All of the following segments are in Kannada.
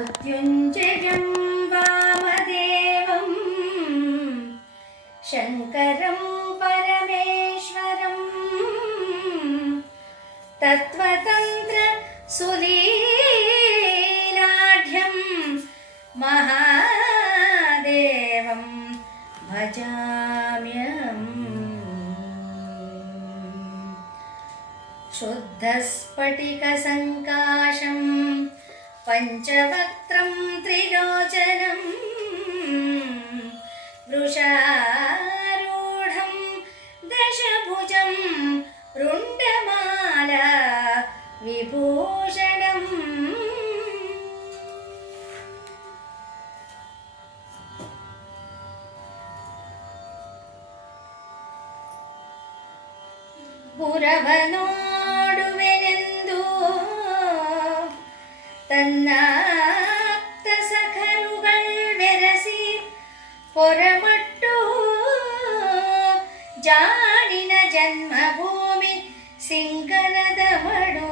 मृत्युञ्जयं वामदेवं शङ्करं परमेश्वरं तत्त्वतन्त्रसुलीलाढ्यं महादेवं भजाम्यहम्। शुद्धस्फटिकसङ्काशं पञ्चवक्त्रं त्रिलोचनं वृषारूढं दशभुजं रुण्डमाला विभूषणम्। ಪುರವನೋಡುವೆನೆಂದು ತನ್ನಾಪ್ತ ಸಖರುಗಳ್ವೆರಸಿ ಪೊರಮಟ್ಟು ಜಾಡಿನ ಜನ್ಮಭೂಮಿ ಸಿಂಗನದ ಮಡು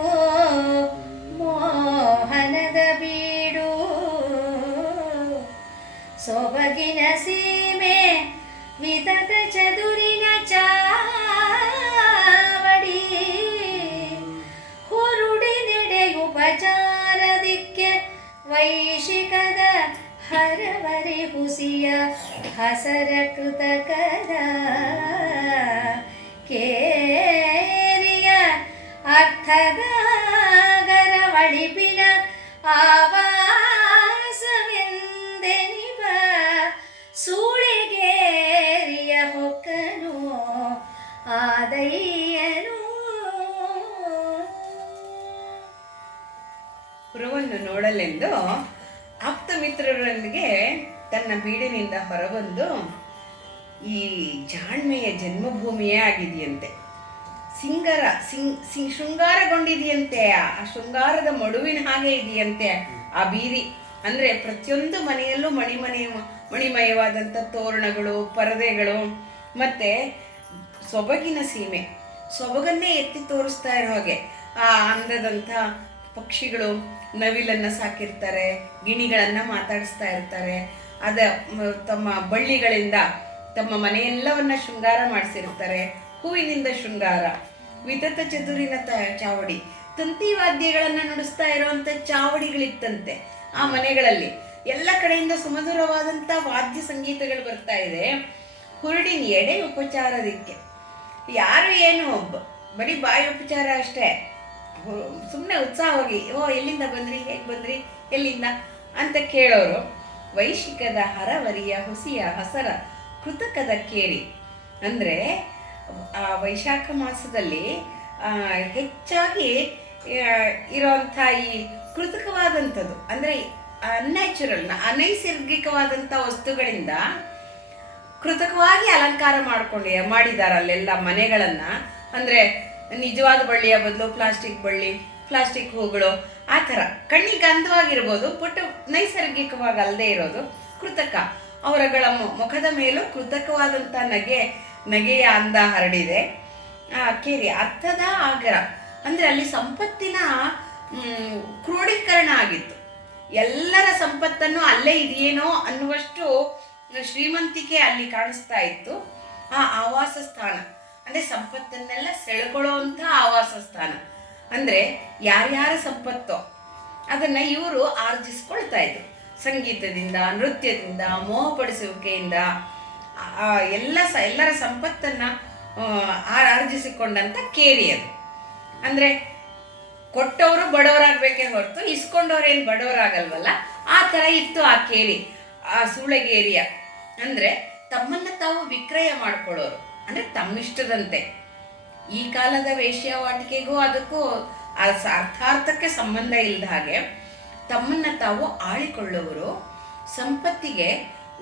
ಮೋಹನದ ಬೀಡು ಸೊಬಗಿನ ಸೀಮೆ ವಿತತ ಚದುರಿನ ಚಾವಡಿ ಹುರುಡಿ ನಡೆಯುಪಚಾರದಿಕ್ಕೆ ವೈಶಿಕದ ಹರವರಿ ಹುಸಿಯ ಹಸರ ಕೃತಕದ ಕೇರಿಯ ಅರ್ಥದ ಗರವಳಿಪಿನ ಆವಾಸವೆಂದೆನಿವ ಸೂಳೆಗೇರಿಯ ಹೊಕ್ಕನು ಆದಯ್ಯನು. ಪುರವನ್ನು ನೋಡಲೆಂದು ಆಪ್ತ ಮಿತ್ರರೊಂದಿಗೆ ತನ್ನ ಬೀಡಿನಿಂದ ಹೊರಬಂದು ಈ ಜಾಣ್ಮೆಯ ಜನ್ಮಭೂಮಿಯೇ ಆಗಿದೆಯಂತೆ. ಶೃಂಗಾರಗೊಂಡಿದೆಯಂತೆ. ಆ ಶೃಂಗಾರದ ಮಡುವಿನ ಹಾಗೆ ಇದೆಯಂತೆ ಆ ಬೀದಿ. ಅಂದರೆ ಪ್ರತಿಯೊಂದು ಮನೆಯಲ್ಲೂ ಮಣಿಮಯವಾದಂಥ ತೋರಣಗಳು, ಪರದೆಗಳು, ಮತ್ತು ಸೊಬಗಿನ ಸೀಮೆ, ಸೊಬಗನ್ನೇ ಎತ್ತಿ ತೋರಿಸ್ತಾ ಇರೋ ಹಾಗೆ ಆ ಅಂದದಂಥ ಪಕ್ಷಿಗಳು ನವಿಲನ್ನು ಸಾಕಿರ್ತಾರೆ, ಗಿಣಿಗಳನ್ನು ಮಾತಾಡಿಸ್ತಾ ಇರ್ತಾರೆ. ತಮ್ಮ ಬಳ್ಳಿಗಳಿಂದ ತಮ್ಮ ಮನೆಯೆಲ್ಲವನ್ನ ಶೃಂಗಾರ ಮಾಡಿಸಿರ್ತಾರೆ. ಹೂವಿನಿಂದ ಶೃಂಗಾರ, ವಿತತ ಚದುರಿನ ಚಾವಡಿ, ತಂತಿ ವಾದ್ಯಗಳನ್ನು ನುಡಿಸ್ತಾ ಇರೋವಂಥ ಚಾವಡಿಗಳಿತ್ತಂತೆ ಆ ಮನೆಗಳಲ್ಲಿ. ಎಲ್ಲ ಕಡೆಯಿಂದ ಸುಮಧುರವಾದಂಥ ವಾದ್ಯ ಸಂಗೀತಗಳು ಬರ್ತಾ ಇದೆ. ಹುರುಡಿನ ಎಡೆ ಉಪಚಾರದಿಕ್ಕೆ ಯಾರು ಏನು ಬರೀ ಬಾಯಿ ಉಪಚಾರ ಅಷ್ಟೇ, ಸುಮ್ಮನೆ ಉತ್ಸಾಹವಾಗಿ ಎಲ್ಲಿಂದ ಬಂದ್ರಿ, ಹೇಗೆ ಬಂದ್ರಿ, ಎಲ್ಲಿಂದ ಅಂತ ಕೇಳೋರು. ವೈಶಿಕದ ಹರವರಿಯ ಹುಸಿಯ ಹಸರ ಕೃತಕದ ಕೇರಿ ಅಂದರೆ ಆ ವೈಶಾಖ ಮಾಸದಲ್ಲಿ ಹೆಚ್ಚಾಗಿ ಇರೋಂಥ ಈ ಕೃತಕವಾದಂಥದ್ದು, ಅಂದರೆ ಅನೈಸರ್ಗಿಕವಾದಂಥ ವಸ್ತುಗಳಿಂದ ಕೃತಕವಾಗಿ ಅಲಂಕಾರ ಮಾಡಿದ್ದಾರೆ ಅಲ್ಲೆಲ್ಲ ಮನೆಗಳನ್ನು. ಅಂದರೆ ನಿಜವಾದ ಬಳ್ಳಿಯ ಬದಲು ಪ್ಲಾಸ್ಟಿಕ್ ಬಳ್ಳಿ, ಪ್ಲಾಸ್ಟಿಕ್ ಹೂಗಳು, ಆ ಥರ ಕಣ್ಣಿಗೆ ಅಂದವಾಗಿರ್ಬೋದು, ಬಟ್ ನೈಸರ್ಗಿಕವಾಗಿ ಅಲ್ಲದೆ ಇರೋದು ಕೃತಕ. ಅವರಗಳ ಮುಖದ ಮೇಲೂ ಕೃತಕವಾದಂಥ ನಗೆಯ ಅಂದ ಹರಡಿದೆ. ಕೇರಿ ಅರ್ಥದ ಆಗರ ಅಂದರೆ ಅಲ್ಲಿ ಸಂಪತ್ತಿನ ಕ್ರೋಢೀಕರಣ ಆಗಿತ್ತು. ಎಲ್ಲರ ಸಂಪತ್ತನ್ನು ಅಲ್ಲೇ ಇದೆಯೇನೋ ಅನ್ನುವಷ್ಟು ಶ್ರೀಮಂತಿಕೆ ಅಲ್ಲಿ ಕಾಣಿಸ್ತಾ ಇತ್ತು. ಆ ಆವಾಸ ಸ್ಥಾನ ಅಂದರೆ ಸಂಪತ್ತನ್ನೆಲ್ಲ ಸೆಳೆಕೊಳ್ಳುವಂಥ ಆವಾಸ ಸ್ಥಾನ. ಅಂದರೆ ಯಾರ್ಯಾರ ಸಂಪತ್ತೋ ಅದನ್ನು ಇವರು ಆರ್ಜಿಸ್ಕೊಳ್ತಾ ಇದ್ರು. ಸಂಗೀತದಿಂದ, ನೃತ್ಯದಿಂದ, ಮೋಹಪಡಿಸುವಿಕೆಯಿಂದ ಎಲ್ಲರ ಸಂಪತ್ತನ್ನು ಆರ್ಜಿಸಿಕೊಂಡಂಥ ಕೇರಿ ಅದು. ಅಂದರೆ ಕೊಟ್ಟವರು ಬಡವರಾಗಬೇಕೇ ಹೊರತು ಇಸ್ಕೊಂಡವ್ರೇನು ಬಡವರಾಗಲ್ವಲ್ಲ, ಆ ಥರ ಇತ್ತು ಆ ಕೇರಿ, ಆ ಸೂಳೆಗೇರಿಯ. ಅಂದರೆ ತಮ್ಮನ್ನು ತಾವು ವಿಕ್ರಯ ಮಾಡ್ಕೊಳ್ಳೋರು, ಅಂದರೆ ತಮ್ಮಿಷ್ಟದಂತೆ. ಈ ಕಾಲದ ವೇಶ್ಯಾವಾಟಿಕೆಗೂ ಅದಕ್ಕೂ ಅರ್ಥಾರ್ಥಕ್ಕೆ ಸಂಬಂಧ ಇಲ್ಲದ ಹಾಗೆ ತಮ್ಮನ್ನು ತಾವು ಆಳಿಕೊಳ್ಳುವರು, ಸಂಪತ್ತಿಗೆ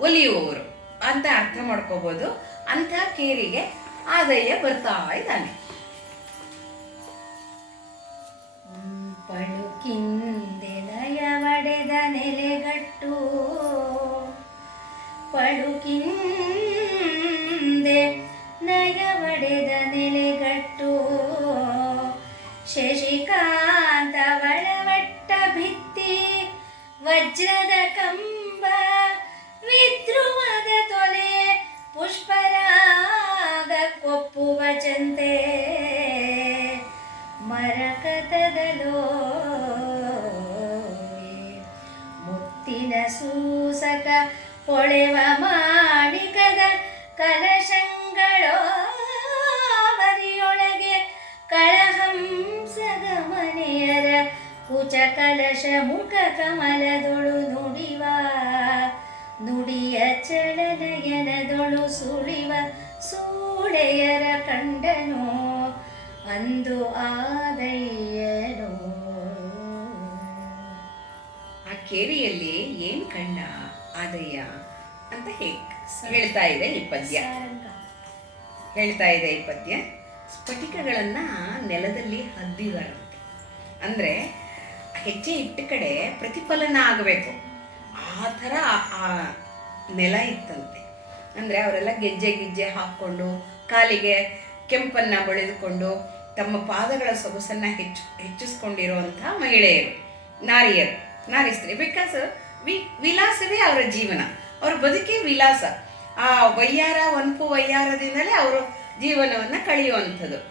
ಒಲಿಯುವವರು ಅಂತ ಅರ್ಥ ಮಾಡ್ಕೋಬೋದು. ಅಂಥ ಕೇರಿಗೆ ಆದಾಯ ಬರ್ತಾ ಇದ್ದಾನೆ. ಪಳುಕಿಂದೆಲಯ ಒಡೆದ ನೆಲೆಗಟ್ಟು, ಪಳುಕಿಂದೆ ನಯ ಒಡೆದ ನೆಲೆಗಟ್ಟು, ಶಶಿಕಾಂತ ಒಳವಟ್ಟ ಭಿತ್ತಿ ವಜ್ರದ ಕಂಬ ವಿದ್ರುಮದ ತೊಲೆ ಪುಷ್ಪರಾಗ ಕೊಪ್ಪುವ ಚಂತೆ ಮರಕತದಲೋ ಮುತ್ತಿನ ಸೂಸಕ ಹೊಳೆವ ಮಾಣಿಕದ ಕಲಶಂಗಳೋ ಮರಿಯೊಳಗೆ ಕಳಹಂಸದ ಮನೆಯರ ಕುಚ ಕಲಶ ಮುಖ ಕಮಲದೊಳು ನುಡಿವ ನುಡಿಯ ಚಳನಯನದೊಳು ಸುಳಿವ ಸೂಳೆಯರ ಕಂಡನು ಅಂದು ಆದಯ್ಯನು. ಆ ಕೇರಿಯಲ್ಲಿ ಏನ್ ಕಂಡ ಆದಯ್ಯ ಅಂತ ಹೇಳ್ತಾ ಇದೆ ಈ ಪದ್ಯ. ಹೇಳ್ತಾ ಇದೆ ಈ ಪದ್ಯ. ಸ್ಫಟಿಕಗಳನ್ನ ನೆಲದಲ್ಲಿ ಹದ್ದಿದಾರಂತೆ. ಅಂದ್ರೆ ಹೆಜ್ಜೆ ಇಟ್ಟ ಕಡೆ ಪ್ರತಿಫಲನ ಆಗಬೇಕು, ಆ ಥರ ಆ ನೆಲ ಇತ್ತಂತೆ. ಅಂದರೆ ಅವರೆಲ್ಲ ಗೆಜ್ಜೆ ಹಾಕ್ಕೊಂಡು ಕಾಲಿಗೆ ಕೆಂಪನ್ನ ಬಳಿದುಕೊಂಡು ತಮ್ಮ ಪಾದಗಳ ಸೊಗಸನ್ನು ಹೆಚ್ಚಿಸ್ಕೊಂಡಿರುವಂಥ ಮಹಿಳೆಯರು, ನಾರೀಸ್ತ್ರೀ. ಬಿಕಾಸ್ ವಿಲಾಸವೇ ಅವರ ಜೀವನ, ಅವರ ಬದುಕೇ ವಿಲಾಸ. ಆ ವಯ್ಯಾರದಿಂದಲೇ ಅವರು ಜೀವನವನ್ನು ಕಳೆಯುವಂಥದ್ದು.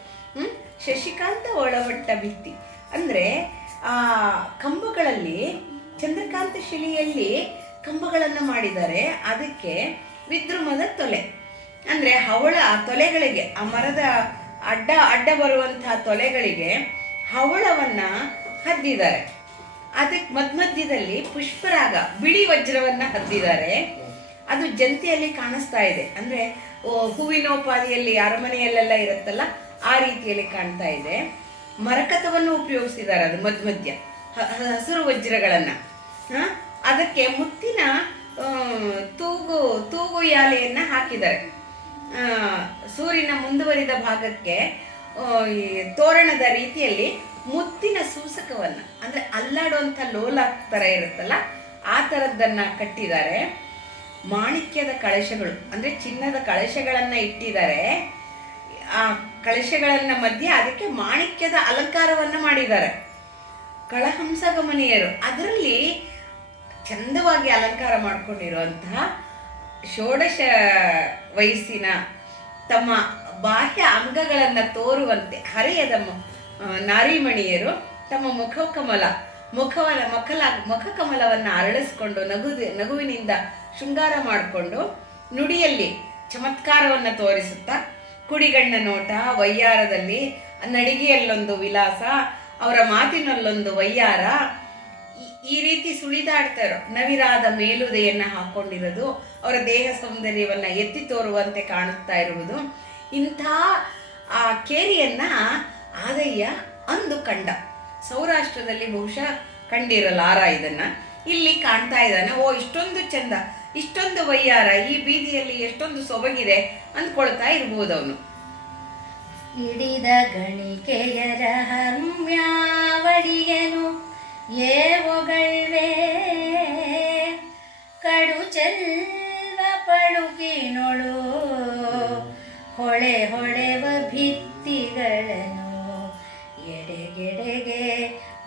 ಶಶಿಕಾಂತ ಒಳವಟ್ಟ ಭಿತ್ತಿ ಅಂದರೆ ಆ ಕಂಬಗಳಲ್ಲಿ ಚಂದ್ರಕಾಂತ ಶಿಲೆಯಲ್ಲಿ ಕಂಬಗಳನ್ನು ಮಾಡಿದ್ದಾರೆ. ಅದಕ್ಕೆ ವಿದ್ರುಮದ ತೊಲೆ ಅಂದರೆ ಆ ತೊಲೆಗಳಿಗೆ, ಆ ಮರದ ಅಡ್ಡ ಬರುವಂತಹ ತೊಲೆಗಳಿಗೆ ಹವಳವನ್ನು ಹದ್ದಿದ್ದಾರೆ. ಅದಕ್ಕೆ ಮಧ್ಯದಲ್ಲಿ ಪುಷ್ಪರಾಗ ಬಿಳಿ ವಜ್ರವನ್ನು ಹದ್ದಿದ್ದಾರೆ. ಅದು ಜಂತಿಯಲ್ಲಿ ಕಾಣಿಸ್ತಾ ಇದೆ. ಅಂದರೆ ಹೂವಿನೋಪಾದಿಯಲ್ಲಿ ಅರಮನೆಯಲ್ಲೆಲ್ಲ ಇರುತ್ತಲ್ಲ, ಆ ರೀತಿಯಲ್ಲಿ ಕಾಣ್ತಾ ಇದೆ. ಮರಕತವನ್ನು ಉಪಯೋಗಿಸಿದ್ದಾರೆ. ಅದು ಮಧ್ಯ ಹಸಿರು ವಜ್ರಗಳನ್ನು. ಅದಕ್ಕೆ ಮುತ್ತಿನ ತೂಗು ಯಾಲೆಯನ್ನು ಹಾಕಿದ್ದಾರೆ. ಸೂರಿನ ಮುಂದುವರಿದ ಭಾಗಕ್ಕೆ ತೋರಣದ ರೀತಿಯಲ್ಲಿ ಮುತ್ತಿನ ಸೂಸಕವನ್ನು, ಅಂದರೆ ಅಲ್ಲಾಡುವಂಥ ಲೋಲ ಥರ ಇರುತ್ತಲ್ಲ, ಆ ಥರದ್ದನ್ನು ಕಟ್ಟಿದ್ದಾರೆ. ಮಾಣಿಕ್ಯದ ಕಳಶಗಳು ಅಂದರೆ ಚಿನ್ನದ ಕಳಶಗಳನ್ನು ಇಟ್ಟಿದ್ದಾರೆ. ಆ ಕಳಶಗಳನ್ನ ಮಧ್ಯೆ ಅದಕ್ಕೆ ಮಾಣಿಕ್ಯದ ಅಲಂಕಾರವನ್ನು ಮಾಡಿದ್ದಾರೆ. ಕಳಹಂಸಗಮನೀಯರು ಅದರಲ್ಲಿ ಚಂದವಾಗಿ ಅಲಂಕಾರ ಮಾಡಿಕೊಂಡಿರುವಂತಹ ಷೋಡಶ ವಯಸ್ಸಿನ ತಮ್ಮ ಬಾಹ್ಯ ಅಂಗಗಳನ್ನು ತೋರುವಂತೆ ಹರೆಯದ ನಾರಿಮಣಿಯರು ತಮ್ಮ ಮುಖಕಮಲವನ್ನು ಅರಳಿಸ್ಕೊಂಡು ನಗುವಿನಿಂದ ಶೃಂಗಾರ ಮಾಡಿಕೊಂಡು ನುಡಿಯಲ್ಲಿ ಚಮತ್ಕಾರವನ್ನು ತೋರಿಸುತ್ತಾ ಕುಡಿಗಣ್ಣ ನೋಟ, ವಯ್ಯಾರದಲ್ಲಿ ನಡಿಗೆಯಲ್ಲೊಂದು ವಿಲಾಸ, ಅವರ ಮಾತಿನಲ್ಲೊಂದು ವಯ್ಯಾರ, ಈ ರೀತಿ ಸುಳಿದಾಡ್ತಾರೋ. ನವಿರಾದ ಮೇಲುದೆಯನ್ನು ಹಾಕ್ಕೊಂಡಿರೋದು, ಅವರ ದೇಹ ಸೌಂದರ್ಯವನ್ನು ಎತ್ತಿ ತೋರುವಂತೆ ಕಾಣುತ್ತಾ ಇರುವುದು. ಇಂಥ ಆ ಕೇರಿಯನ್ನು ಆದಯ್ಯ ಅಂದು ಕಂಡ. ಸೌರಾಷ್ಟ್ರದಲ್ಲಿ ಬಹುಶಃ ಕಂಡಿರಲಾರ ಇದನ್ನು. ಇಲ್ಲಿ ಕಾಣ್ತಾ ಇದ್ದಾನೆ. ಇಷ್ಟೊಂದು ಚಂದ, ಇಷ್ಟೊಂದು ವಯ್ಯಾರ, ಈ ಬೀದಿಯಲ್ಲಿ ಎಷ್ಟೊಂದು ಸೊಬಗಿದೆ ಅಂದ್ಕೊಳ್ತಾ ಇರ್ಬೋದು ಅವನು. ಹಿಡಿದ ಗಣಿಕೆಯರ ಹಮ್ಯಾವಡಿಯನು ಏವೊಗಳ್ವೆ ಕಡು ಚೆಲ್ವ ಪಳುಕಿನೊಳು ಹೊಳೆವ ಭಿತ್ತಿಗಳನ್ನು ಎಡೆಗೆಡೆಗೆ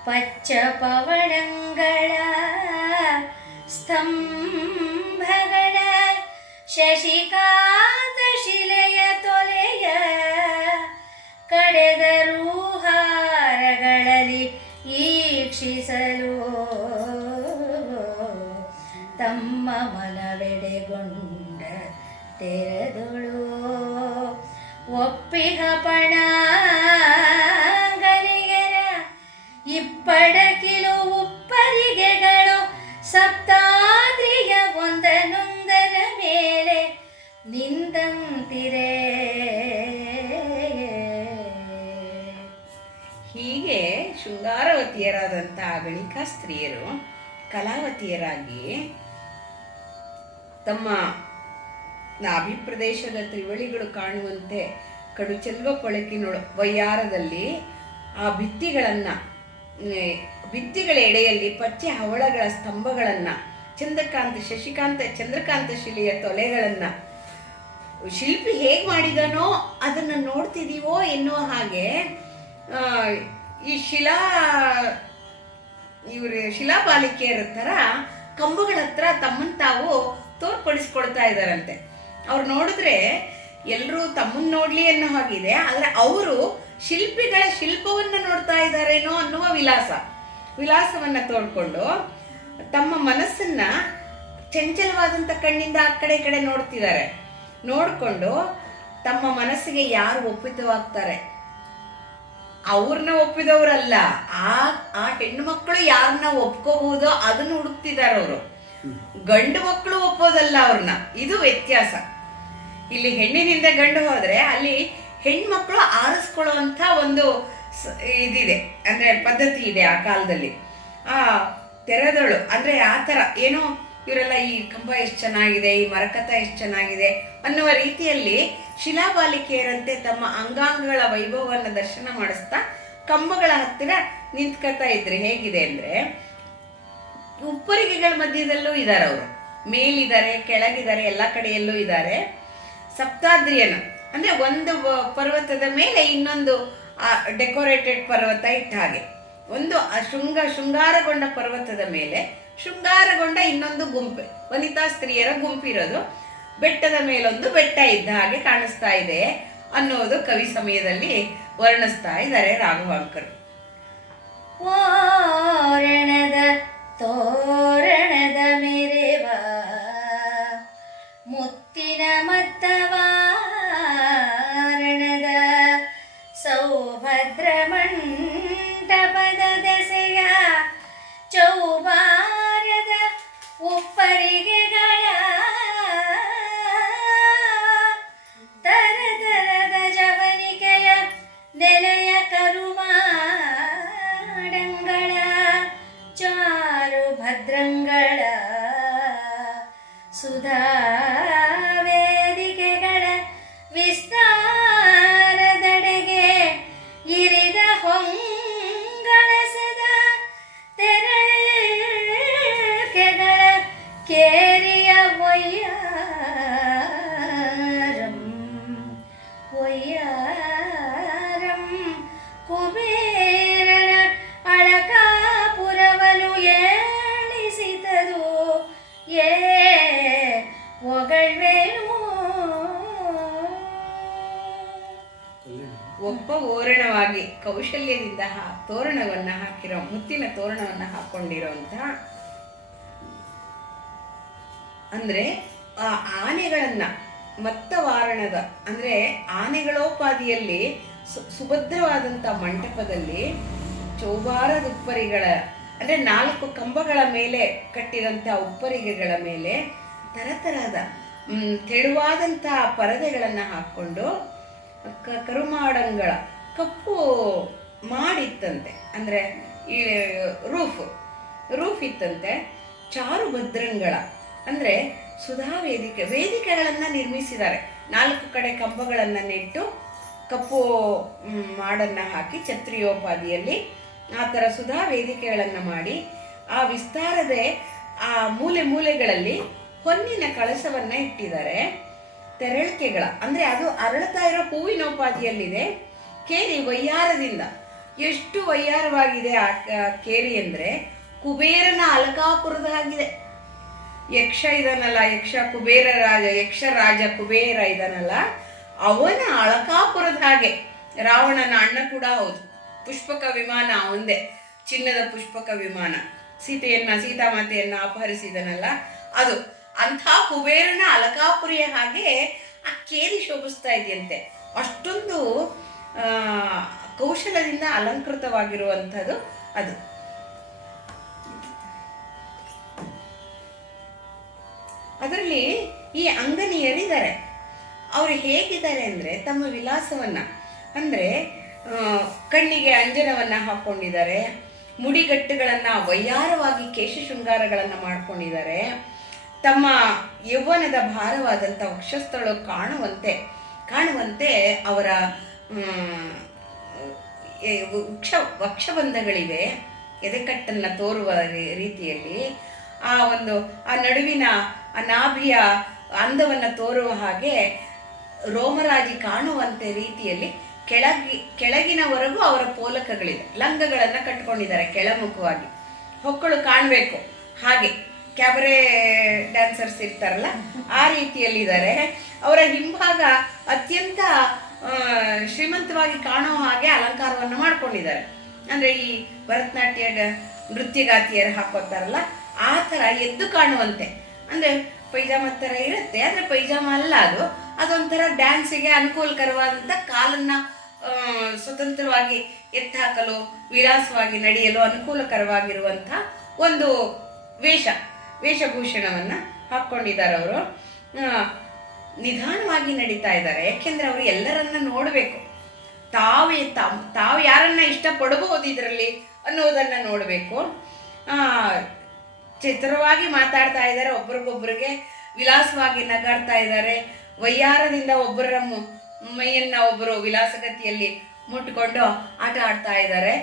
ಪಚ್ಚ ಪವಳಂಗಳ ಸ್ತಂಭಗಳ ಶಶಿಕಾಂತ ಶಿಲೆಯ ತೊಲೆಯ ಕಡೆದರು ಹಾರಗಳಲ್ಲಿ ಈಕ್ಷಿಸಲು ತಮ್ಮ ಮನವೆಡೆಗೊಂಡ ತೆರೆದೊಳು ಒಪ್ಪಿಹ ಪಣಾಗಲಿಗರ ಇಪ್ಪಡಕಿಲು ಉಪ್ಪರಿಗೆಗಳು ಸಪ್ತಾದ್ರಿಯ ಒಂದನೊಂದರ ಮೇಲೆ ನಿಂದಂತಿರೆ. ಹೀಗೆ ಶೃಂಗಾರವತಿಯರಾದಂತಹ ಗಣಿಕಾ ಸ್ತ್ರೀಯರು ಕಲಾವತಿಯರಾಗಿ ತಮ್ಮ ಅಭಿಪ್ರದೇಶದ ತ್ರಿವಳಿಗಳು ಕಾಣುವಂತೆ ಕಡುಚೆಲ್ವ ಪೊಳಕಿನೊಳು ವಯ್ಯಾರದಲ್ಲಿ ಆ ಭಿತ್ತಿಗಳ ಎಡೆಯಲ್ಲಿ ಪಚ್ಚೆ ಹವಳಗಳ ಸ್ತಂಭಗಳನ್ನು, ಚಂದ್ರಕಾಂತ ಶಿಲೆಯ ತೊಲೆಗಳನ್ನು ಶಿಲ್ಪಿ ಹೇಗೆ ಮಾಡಿದನೋ ಅದನ್ನು ನೋಡ್ತಿದ್ದೀವೋ ಎನ್ನುವ ಹಾಗೆ ಈ ಇವರು ಶಿಲಾಬಾಲಿಕೆಯರ ಥರ ಕಂಬಗಳ ಹತ್ರ ತಮ್ಮನ್ನು ತಾವು ತೋರ್ಪಡಿಸ್ಕೊಳ್ತಾ ಇದ್ದಾರಂತೆ. ಅವ್ರು ನೋಡಿದ್ರೆ ಎಲ್ಲರೂ ತಮ್ಮನ್ನು ನೋಡ್ಲಿ ಅನ್ನೋ ಹಾಗಿದೆ, ಆದರೆ ಅವರು ಶಿಲ್ಪಿಗಳ ಶಿಲ್ಪವನ್ನು ನೋಡ್ತಾ ಇದ್ದಾರೇನೋ ಅನ್ನುವ ವಿಲಾಸವನ್ನು ತೋಡ್ಕೊಂಡು ತಮ್ಮ ಮನಸ್ಸನ್ನ ಚಂಚಲವಾದಂಥ ಕಣ್ಣಿಂದ ಆ ಕಡೆ ಈ ಕಡೆ ನೋಡ್ತಿದ್ದಾರೆ. ನೋಡಿಕೊಂಡು ತಮ್ಮ ಮನಸ್ಸಿಗೆ ಯಾರು ಒಪ್ಪಿತವಾಗ್ತಾರೆ, ಅವ್ರನ್ನ ಒಪ್ಪಿದವರಲ್ಲ, ಆ ಹೆಣ್ಣು ಮಕ್ಕಳು ಯಾರನ್ನ ಒಪ್ಕೋಬಹುದೋ ಅದನ್ನು ಹುಡುಕ್ತಿದ್ದಾರೆ ಅವರು. ಗಂಡು ಮಕ್ಕಳು ಒಪ್ಪೋದಲ್ಲ ಅವ್ರನ್ನ. ಇದು ವ್ಯತ್ಯಾಸ. ಇಲ್ಲಿ ಹೆಣ್ಣಿನಿಂದ ಗಂಡು ಹೋದ್ರೆ ಅಲ್ಲಿ ಹೆಣ್ಮಕ್ಳು ಆರಿಸ್ಕೊಳ್ಳುವಂಥ ಒಂದು ಇದಿದೆ, ಅಂದ್ರೆ ಪದ್ಧತಿ ಇದೆ ಆ ಕಾಲದಲ್ಲಿ. ಆ ತೆರೆದಳು ಅಂದ್ರೆ ಆ ಥರ ಏನೋ ಇವರೆಲ್ಲ ಈ ಕಂಬ ಎಷ್ಟು ಚೆನ್ನಾಗಿದೆ, ಈ ಮರಕತ ಎಷ್ಟು ಚೆನ್ನಾಗಿದೆ ಅನ್ನುವ ರೀತಿಯಲ್ಲಿ ಶಿಲಾಬಾಲಿಕೆಯರಂತೆ ತಮ್ಮ ಅಂಗಾಂಗಗಳ ವೈಭವವನ್ನು ದರ್ಶನ ಮಾಡಿಸ್ತಾ ಕಂಬಗಳ ಹತ್ತಿರ ನಿಂತ್ಕೊತಾ ಇದ್ರು. ಹೇಗಿದೆ ಅಂದ್ರೆ ಉಪ್ಪರಿಗೆಗಳ ಮಧ್ಯದಲ್ಲೂ ಇದ್ದಾರೆ ಅವರು, ಮೇಲಿದ್ದಾರೆ, ಕೆಳಗಿದ್ದಾರೆ, ಎಲ್ಲ ಕಡೆಯಲ್ಲೂ ಇದ್ದಾರೆ. ಸಪ್ತಾದ್ರಿಯನ್ನು ಅಂದ್ರೆ ಒಂದು ಪರ್ವತದ ಮೇಲೆ ಇನ್ನೊಂದು ಡೆಕೋರೇಟೆಡ್ ಪರ್ವತ ಇಟ್ಟ ಹಾಗೆ, ಒಂದು ಶೃಂಗಾರಗೊಂಡ ಪರ್ವತದ ಮೇಲೆ ಶೃಂಗಾರಗೊಂಡ ಇನ್ನೊಂದು ಗುಂಪು, ವನಿತಾ ಸ್ತ್ರೀಯರ ಗುಂಪಿರೋದು, ಬೆಟ್ಟದ ಮೇಲೊಂದು ಬೆಟ್ಟ ಇದ್ದ ಹಾಗೆ ಕಾಣಿಸ್ತಾ ಇದೆ ಅನ್ನೋದು ಕವಿ ಸಮಯದಲ್ಲಿ ವರ್ಣಿಸ್ತಾ ಇದ್ದಾರೆ ರಾಘವಾಂಕರು. ವಾರಣದ ತೋರಣದ ಮೆರೆವ ಮುತ್ತಿನ ಮತ್ತವಾರಣದ ಸೌಭದ್ರ ಮಂಟಪದ ದೆಸೆಯ ಚೌಬಾರದ ಉಪ್ಪರಿಗೆಗಳ ತರತರದ ಜವನಿಕೆಯ ನೆಲೆಯ ಕರುಮಾಡಂಗಳ ಚಾರು ಭದ್ರಂಗಳ ಸುಧಾ ವೇದಿಕೆಗಳ ವಿಸ್ತಾರದೆಡೆಗೆ ಇರಿದ ಹೊಂಗಳಸದ ತೆರಕೆಗಳ ಕೇರಿಯ ಒಯ್ಯಾರಂ ಕುಬೇರನ ಅಳಕಾಪುರವನು ಏಳಿಸಿತದು ಒಗಳ್ವೇನು. ಒಬ್ಬ ಓರಣವಾಗಿ ಕೌಶಲ್ಯದಿಂದ ತೋರಣವನ್ನ ಹಾಕಿರೋ, ಮುತ್ತಿನ ತೋರಣವನ್ನ ಹಾಕೊಂಡಿರೋಂತಹ, ಅಂದ್ರೆ ಆ ಆನೆಗಳನ್ನ ಮತ್ತವಾರಣದ ಅಂದ್ರೆ ಆನೆಗಳೋಪಾದಿಯಲ್ಲಿ ಸುಭದ್ರವಾದಂಥ ಮಂಟಪದಲ್ಲಿ ಚೌಬಾರದ ಉಪ್ಪರಿಗಳ ಅಂದ್ರೆ 4 ಕಂಬಗಳ ಮೇಲೆ ಕಟ್ಟಿದಂಥ ಉಪ್ಪರಿಗೆಗಳ ಮೇಲೆ ತರತರದ ತೆಳುವಾದಂಥ ಪರದೆಗಳನ್ನು ಹಾಕ್ಕೊಂಡು ಕರುಮಾಡಂಗಳ ಕಪ್ಪು ಮಾಡಿತ್ತಂತೆ, ಅಂದ್ರೆ ಈ ರೂಫ್ ಇತ್ತಂತೆ. ಚಾರು ಭದ್ರಂಗಳ ಅಂದ್ರೆ ಸುಧಾ ವೇದಿಕೆಗಳನ್ನು ನಿರ್ಮಿಸಿದ್ದಾರೆ. 4 ಕಡೆ ಕಂಬಗಳನ್ನು ನೆಟ್ಟು ಕಪ್ಪು ಮಾಡನ್ನ ಹಾಕಿ ಛತ್ರಿಯೋಪಾದಿಯಲ್ಲಿ ಆ ಥರ ಸುಧಾ ವೇದಿಕೆಗಳನ್ನು ಮಾಡಿ ಆ ವಿಸ್ತಾರದೆ ಆ ಮೂಲೆಗಳಲ್ಲಿ ಹೊನ್ನಿನ ಕಳಸವನ್ನ ಇಟ್ಟಿದ್ದಾರೆ. ತೆರಳಿಕೆಗಳ ಅಂದ್ರೆ ಅದು ಅರಳುತ್ತಾ ಇರೋ ಹೂವಿನೋಪಾದಿಯಲ್ಲಿದೆ. ಕೇರಿ ವಯ್ಯಾರದಿಂದ ಎಷ್ಟು ವಯ್ಯಾರವಾಗಿದೆ ಆ ಕೇರಿ ಅಂದ್ರೆ ಕುಬೇರನ ಅಲಕಾಪುರದ ಹಾಗಿದೆ. ಯಕ್ಷ ಇದನಲ್ಲ, ಯಕ್ಷ ರಾಜ ಕುಬೇರ ಇದನಲ್ಲ, ಅವನ ಅಳಕಾಪುರದ ಹಾಗೆ. ರಾವಣನ ಅಣ್ಣ ಕೂಡ ಹೌದು. ಪುಷ್ಪಕ ವಿಮಾನ ಒಂದೇ, ಚಿನ್ನದ ಪುಷ್ಪಕ ವಿಮಾನ. ಸೀತಾಮಾತೆಯನ್ನ ಅಪಹರಿಸಿದನಲ್ಲ ಅದು. ಅಂಥ ಕುಬೇರನ ಅಲಕಾಪುರಿಯ ಹಾಗೆ ಆ ಕೇರಿ ಶೋಭಿಸ್ತಾ ಇದೆಯಂತೆ. ಅಷ್ಟೊಂದು ಕೌಶಲದಿಂದ ಅಲಂಕೃತವಾಗಿರುವಂಥದ್ದು ಅದು. ಅದರಲ್ಲಿ ಈ ಅಂಗನಿಯರಿದ್ದಾರೆ. ಅವರು ಹೇಗಿದ್ದಾರೆ ಅಂದರೆ ತಮ್ಮ ವಿಲಾಸವನ್ನು ಅಂದರೆ ಕಣ್ಣಿಗೆ ಅಂಜನವನ್ನು ಹಾಕ್ಕೊಂಡಿದ್ದಾರೆ, ಮುಡಿಗಟ್ಟುಗಳನ್ನು ವಯ್ಯಾರವಾಗಿ ಕೇಶ ಶೃಂಗಾರಗಳನ್ನು ಮಾಡ್ಕೊಂಡಿದ್ದಾರೆ. ತಮ್ಮ ಯೌವನದ ಭಾರವಾದಂಥ ವಕ್ಷಸ್ಥಳು ಕಾಣುವಂತೆ ಅವರ ವಕ್ಷಬಂಧಗಳಿವೆ, ಎದೆಕಟ್ಟನ್ನು ತೋರುವ ರೀತಿಯಲ್ಲಿ. ಆ ನಡುವಿನ ಆ ನಾಭಿಯ ಅಂದವನ್ನು ತೋರುವ ಹಾಗೆ ರೋಮರಾಜಿ ಕಾಣುವಂತೆ ರೀತಿಯಲ್ಲಿ ಕೆಳಗಿನವರೆಗೂ ಅವರ ಪೋಲಕಗಳಿದೆ. ಲಂಗಗಳನ್ನು ಕಟ್ಕೊಂಡಿದ್ದಾರೆ ಕೆಳಮುಖವಾಗಿ. ಹೊಕ್ಕಳು ಕಾಣಬೇಕು. ಹಾಗೆ ಕ್ಯಾಬರೆ ಡ್ಯಾನ್ಸರ್ಸ್ ಇರ್ತಾರಲ್ಲ ಆ ರೀತಿಯಲ್ಲಿದ್ದಾರೆ. ಅವರ ಹಿಂಭಾಗ ಅತ್ಯಂತ ಶ್ರೀಮಂತವಾಗಿ ಕಾಣೋ ಹಾಗೆ ಅಲಂಕಾರವನ್ನು ಮಾಡ್ಕೊಂಡಿದ್ದಾರೆ. ಅಂದರೆ ಈ ಭರತನಾಟ್ಯ ನೃತ್ಯಗಾತಿಯರು ಹಾಕೋತಾರಲ್ಲ ಆ ಥರ ಎದ್ದು ಕಾಣುವಂತೆ. ಅಂದರೆ ಪೈಜಾಮ ಥರ ಇರುತ್ತೆ, ಆದರೆ ಪೈಜಾಮ ಅಲ್ಲ ಅದು. ಅದೊಂಥರ ಡ್ಯಾನ್ಸಿಗೆ ಅನುಕೂಲಕರವಾದಂಥ ಕಾಲನ್ನು ಸ್ವತಂತ್ರವಾಗಿ ಎತ್ತಾಕಲು, ವಿಲಾಸವಾಗಿ ನಡೆಯಲು ಅನುಕೂಲಕರವಾಗಿರುವಂಥ ಒಂದು ವೇಷಭೂಷಣವನ್ನು ಹಾಕ್ಕೊಂಡಿದ್ದಾರೆ ಅವರು. ನಿಧಾನವಾಗಿ ನಡೀತಾ ಇದ್ದಾರೆ, ಯಾಕೆಂದರೆ ಅವರು ಎಲ್ಲರನ್ನ ನೋಡಬೇಕು. ತಾವು ಯಾರನ್ನ ಇಷ್ಟಪಡಬಹುದು ಇದರಲ್ಲಿ ಅನ್ನೋದನ್ನು ನೋಡಬೇಕು. ಚಿತ್ರವಾಗಿ ಮಾತಾಡ್ತಾ ಇದ್ದಾರೆ, ಒಬ್ರಿಗೊಬ್ರಿಗೆ ವಿಲಾಸವಾಗಿ ನಗಾಡ್ತಾ ಇದ್ದಾರೆ. ವಯ್ಯಾರದಿಂದ ಒಬ್ಬರ ಮೈಯನ್ನ ಒಬ್ಬರು ವಿಲಾಸಗತಿಯಲ್ಲಿ ಮುಟ್ಕೊಂಡು ಆಟ ಆಡ್ತಾ ಇದ್ದಾರೆ.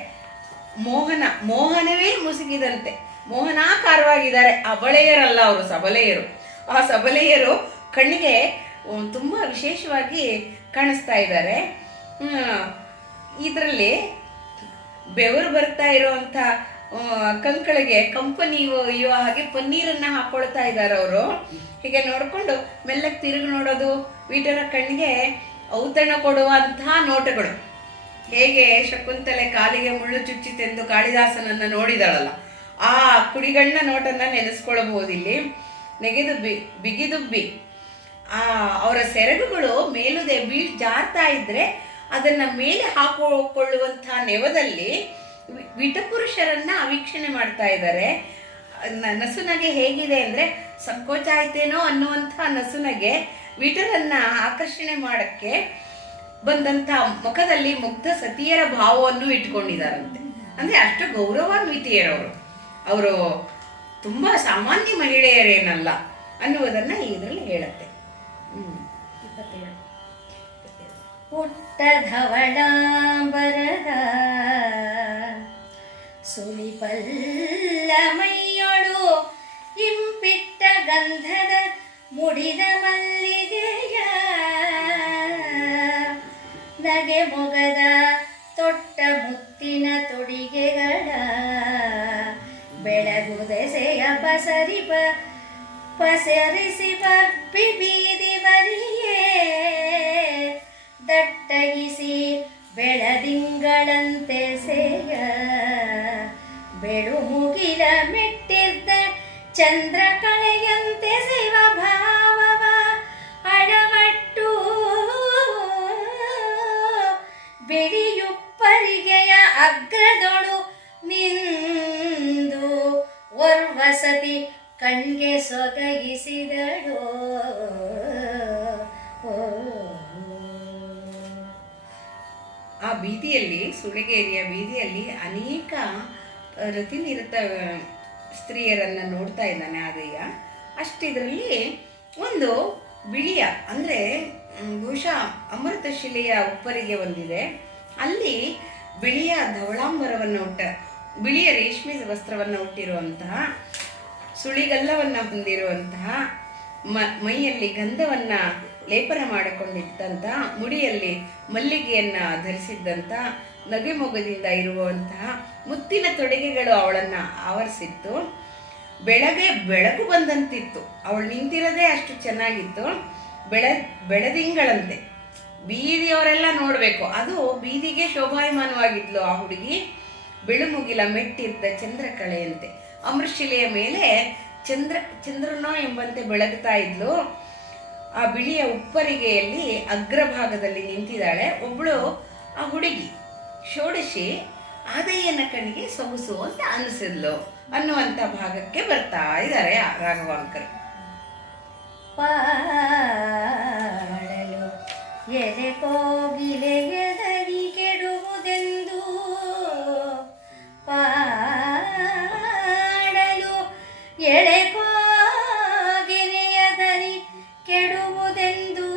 ಮೋಹನವೇ ಮುಸುಗಿದಂತೆ ಮೋಹನಾಕಾರವಾಗಿದ್ದಾರೆ. ಅಬಳೆಯರಲ್ಲ ಅವರು, ಸಬಲೆಯರು. ಆ ಸಬಲೆಯರು ಕಣ್ಣಿಗೆ ತುಂಬ ವಿಶೇಷವಾಗಿ ಕಾಣಿಸ್ತಾ ಇದ್ದಾರೆ. ಇದರಲ್ಲಿ ಬೆವರು ಬರ್ತಾ ಇರುವಂಥ ಕಂಕಳಿಗೆ ಕಂಪನಿ ಇವ ಹಾಗೆ ಪನ್ನೀರನ್ನು ಹಾಕೊಳ್ತಾ ಇದ್ದಾರೆ ಅವರು. ಹೀಗೆ ನೋಡಿಕೊಂಡು ಮೆಲ್ಲಕ್ಕೆ ತಿರುಗಿ ನೋಡೋದು, ವೀಟರ ಕಣ್ಣಿಗೆ ಔತಣ ಕೊಡುವಂತಹ ನೋಟಗಳು. ಹೇಗೆ ಶಕುಂತಲೆ ಕಾಲಿಗೆ ಮುಳ್ಳು ಚುಚ್ಚಿತೆಂದು ಕಾಳಿದಾಸನನ್ನು ನೋಡಿದಳಲ್ಲ, ಆ ಕುಡಿಗಣ್ಣ ನೋಟನ್ನ ನೆನೆಸ್ಕೊಳ್ಬಹುದು ಇಲ್ಲಿ. ನೆಗೆದು ಬಿಗಿದುಬ್ಬಿ ಅವರ ಸೆರಗುಗಳು ಮೇಲುದೆ ಜಾರ್ತಾ ಇದ್ರೆ ಅದನ್ನ ಮೇಲೆ ಹಾಕಿಕೊಳ್ಳುವಂತಹ ನೆವದಲ್ಲಿ ವಿಟಪುರುಷರನ್ನ ವೀಕ್ಷಣೆ ಮಾಡ್ತಾ ಇದ್ದಾರೆ. ನಸುನಗೆ ಹೇಗಿದೆ ಅಂದರೆ ಸಂಕೋಚ ಆಯ್ತೇನೋ ಅನ್ನುವಂಥ ನಸುನಗೆ ವಿಟರನ್ನ ಆಕರ್ಷಣೆ ಮಾಡಕ್ಕೆ ಬಂದಂಥ ಮುಖದಲ್ಲಿ ಮುಗ್ಧ ಸತಿಯರ ಭಾವವನ್ನು ಇಟ್ಕೊಂಡಿದ್ದಾರಂತೆ. ಅಂದರೆ ಅಷ್ಟು ಗೌರವಾನ್ವಿತಿಯರವರು. ಅವರು ತುಂಬ ಸಾಮಾನ್ಯ ಮಹಿಳೆಯರೇನಲ್ಲ ಅನ್ನುವುದನ್ನು ಇದರಲ್ಲಿ ಹೇಳುತ್ತೆ. 27 ಪುಟ್ಟ ಧವಳಾಂಬರದ ಸುಳಿಪಲ್ಲ ಮೈಯೊಳು ಇಂಪಿಟ್ಟ ಗಂಧದ ಮುಡಿದ ಮಲ್ಲಿಗೆಯ ನಗೆ ಮೊಗದ ತೊಟ್ಟ ಮುತ್ತಿನ ತೊಡಿಗೆಗಳ ಬೆಳಗುದೆಸೆಯ ಪಸರಿಸಿ ಬರ್ಪಿ ಬೀದಿ ಬರಿಯೇ ದಟ್ಟಗಿಸಿ ಬೆಳದಿಂಗಳಂತೆ ಸೇಯ ಬೆಳು ಮುಗಿಲ ಮೆಟ್ಟಿದ್ದ ಚಂದ್ರ ಕಳೆಯಂತೆ ಶಿವ ಭಾವವ ಅಡವಟ್ಟು ಬಿಳಿಯುಪ್ಪರಿಗೆಯ ಅಗ್ರದೊಳು ನಿಂದು ವರ್ವಸತಿ ಕಣ್ಗೆ ಸೊಗಗಿಸಿದಳು. ಆ ಬೀದಿಯಲ್ಲಿ, ಸುಳಿಗೇರಿಯ ಬೀದಿಯಲ್ಲಿ ಅನೇಕ ರತಿನಿರತ ಸ್ತ್ರೀಯರನ್ನು ನೋಡ್ತಾ ಇದ್ದಾನೆ ಆದಯ್ಯ. ಅಷ್ಟಿದ್ರಲ್ಲಿ ಒಂದು ಬಿಳಿಯ ಅಂದರೆ ಬಹುಶಃ ಅಮೃತ ಶಿಲೆಯ ಉಪ್ಪರಿಗೆ ಒಂದಿದೆ. ಅಲ್ಲಿ ಬಿಳಿಯ ಧವಳಾಂಬರವನ್ನು ಬಿಳಿಯ ರೇಷ್ಮೆ ವಸ್ತ್ರವನ್ನು ಹುಟ್ಟಿರುವಂತಹ, ಸುಳಿಗಲ್ಲವನ್ನು ಹೊಂದಿರುವಂತಹ, ಮೈಯಲ್ಲಿ ಗಂಧವನ್ನು ಲೇಪನ ಮಾಡಿಕೊಂಡಿದ್ದಂತಹ, ಮುಡಿಯಲ್ಲಿ ಮಲ್ಲಿಗೆಯನ್ನು ಧರಿಸಿದ್ದಂಥ, ನಗೆಮೊಗದಿಂದ ಇರುವಂತಹ ಮುತ್ತಿನ ತೊಡುಗೆಗಳು ಅವಳನ್ನು ಆವರಿಸಿತ್ತು. ಬೆಳಕು ಬಂದಂತಿತ್ತು. ಅವಳು ನಿಂತಿರೋದೇ ಅಷ್ಟು ಚೆನ್ನಾಗಿತ್ತು. ಬೆಳದಿಂಗಳಂತೆ ಬೀದಿಯವರೆಲ್ಲ ನೋಡಬೇಕು. ಅದು ಬೀದಿಗೆ ಶೋಭಾಯಮಾನವಾಗಿದ್ಲು ಆ ಹುಡುಗಿ. ಬೆಳುಮುಗಿಲ ಮೆಟ್ಟಿದ್ದ ಚಂದ್ರಕಳೆಯಂತೆ ಅಮೃತಶಿಲೆಯ ಮೇಲೆ ಚಂದ್ರನೋ ಎಂಬಂತೆ ಬೆಳಗುತ್ತಾ ಇದ್ಲು. ಆ ಬಿಳಿಯ ಉಪ್ಪರಿಗೆಯಲ್ಲಿ ಅಗ್ರಭಾಗದಲ್ಲಿ ನಿಂತಿದ್ದಾಳೆ ಒಬ್ಬಳು ಆ ಹುಡುಗಿ. ಷೋಡಶಿ ಆದಯ್ಯನ ಕಣ್ಣಿಗೆ ಸೊಗಸು ಅಂತ ಅನಿಸಿದ್ಲು ಅನ್ನುವಂಥ ಭಾಗಕ್ಕೆ ಬರ್ತಾ ಇದ್ದಾರೆ ರಾಘವಾಂಕರ್. ಪಾಡಲು ಎದೆ ಕೋಗಿಲೆಯದರಿ ಕೆಡುವುದೆಂದು ಪಾಡಲು ಎಳೆ ಕೋಗಿಲೆಯದರಿ ಕೆಡುವುದೆಂದು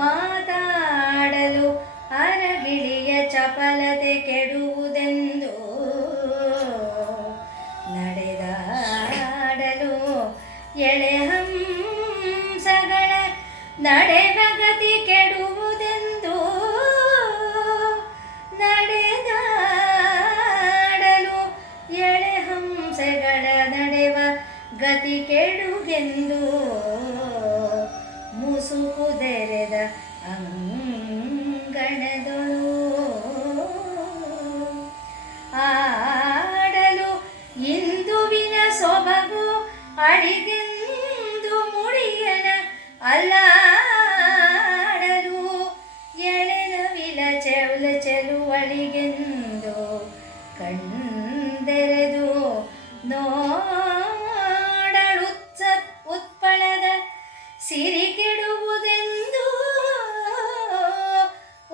ಮಾತಾಡಲು ಅರಗಿಳಿಯ ಚಪಲತೆ ಕೆಡುವುದೆಂದು ನಡೆದಾಡಲು ಎಳೆ ಹಂಸಗಳ ನಡೆವ ಗತಿ ಕೆಡುವುದೆಂದು ಎಂದು ಮುಸುಕುದೆರೆದ ಅಂಗಣದೊಳು ಆಡಲು ಇಂದುವಿನ ಸೊಬಗು ಅಡಿಗೆಂದು ಮುಡಿಯನ ಅಲ್ಲಾಡಲು ಎಳೆನವಿಲ ಚೆಲುವಳಿಗೆಂದು ಕಣ್ಣೆರೆದು ನೋಡಳುತ್ಸ ಉತ್ಪಳದ ಸಿರಿ ಕೆಡುವುದೆಂದು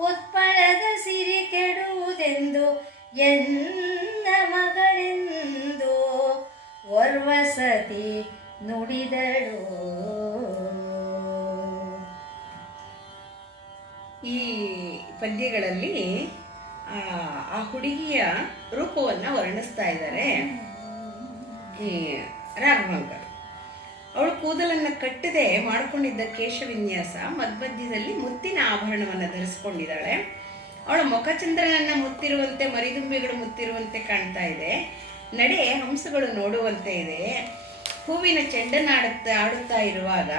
ಉತ್ಪಳದ ಸಿರಿ ಕೆಡುವುದೆಂದು ಎನ್ನ ಮಗಳೆಂದು ಓರ್ವಸತಿ ನುಡಿದಳು. ಈ ಪದ್ಯಗಳಲ್ಲಿ ಆ ಹುಡುಗಿಯ ರೂಪವನ್ನು ವರ್ಣಿಸ್ತಾ ಇದ್ದಾರೆ ಈ ರಾಘವಾಂಕರ್. ಅವಳು ಕೂದಲನ್ನು ಕಟ್ಟದೆ ಮಾಡಿಕೊಂಡಿದ್ದ ಕೇಶವಿನ್ಯಾಸ ಮಧ್ಯದಲ್ಲಿ ಮುತ್ತಿನ ಆಭರಣವನ್ನು ಧರಿಸ್ಕೊಂಡಿದ್ದಾಳೆ. ಅವಳ ಮುಖಚಂದ್ರನನ್ನು ಮುತ್ತಿರುವಂತೆ ಮರಿದುಂಬಿಗಳು ಮುತ್ತಿರುವಂತೆ ಕಾಣ್ತಾ ಇದೆ. ನಡೆ ಹಂಸಗಳು ನೋಡುವಂತೆ ಇದೆ. ಹೂವಿನ ಆಡುತ್ತಾ ಇರುವಾಗ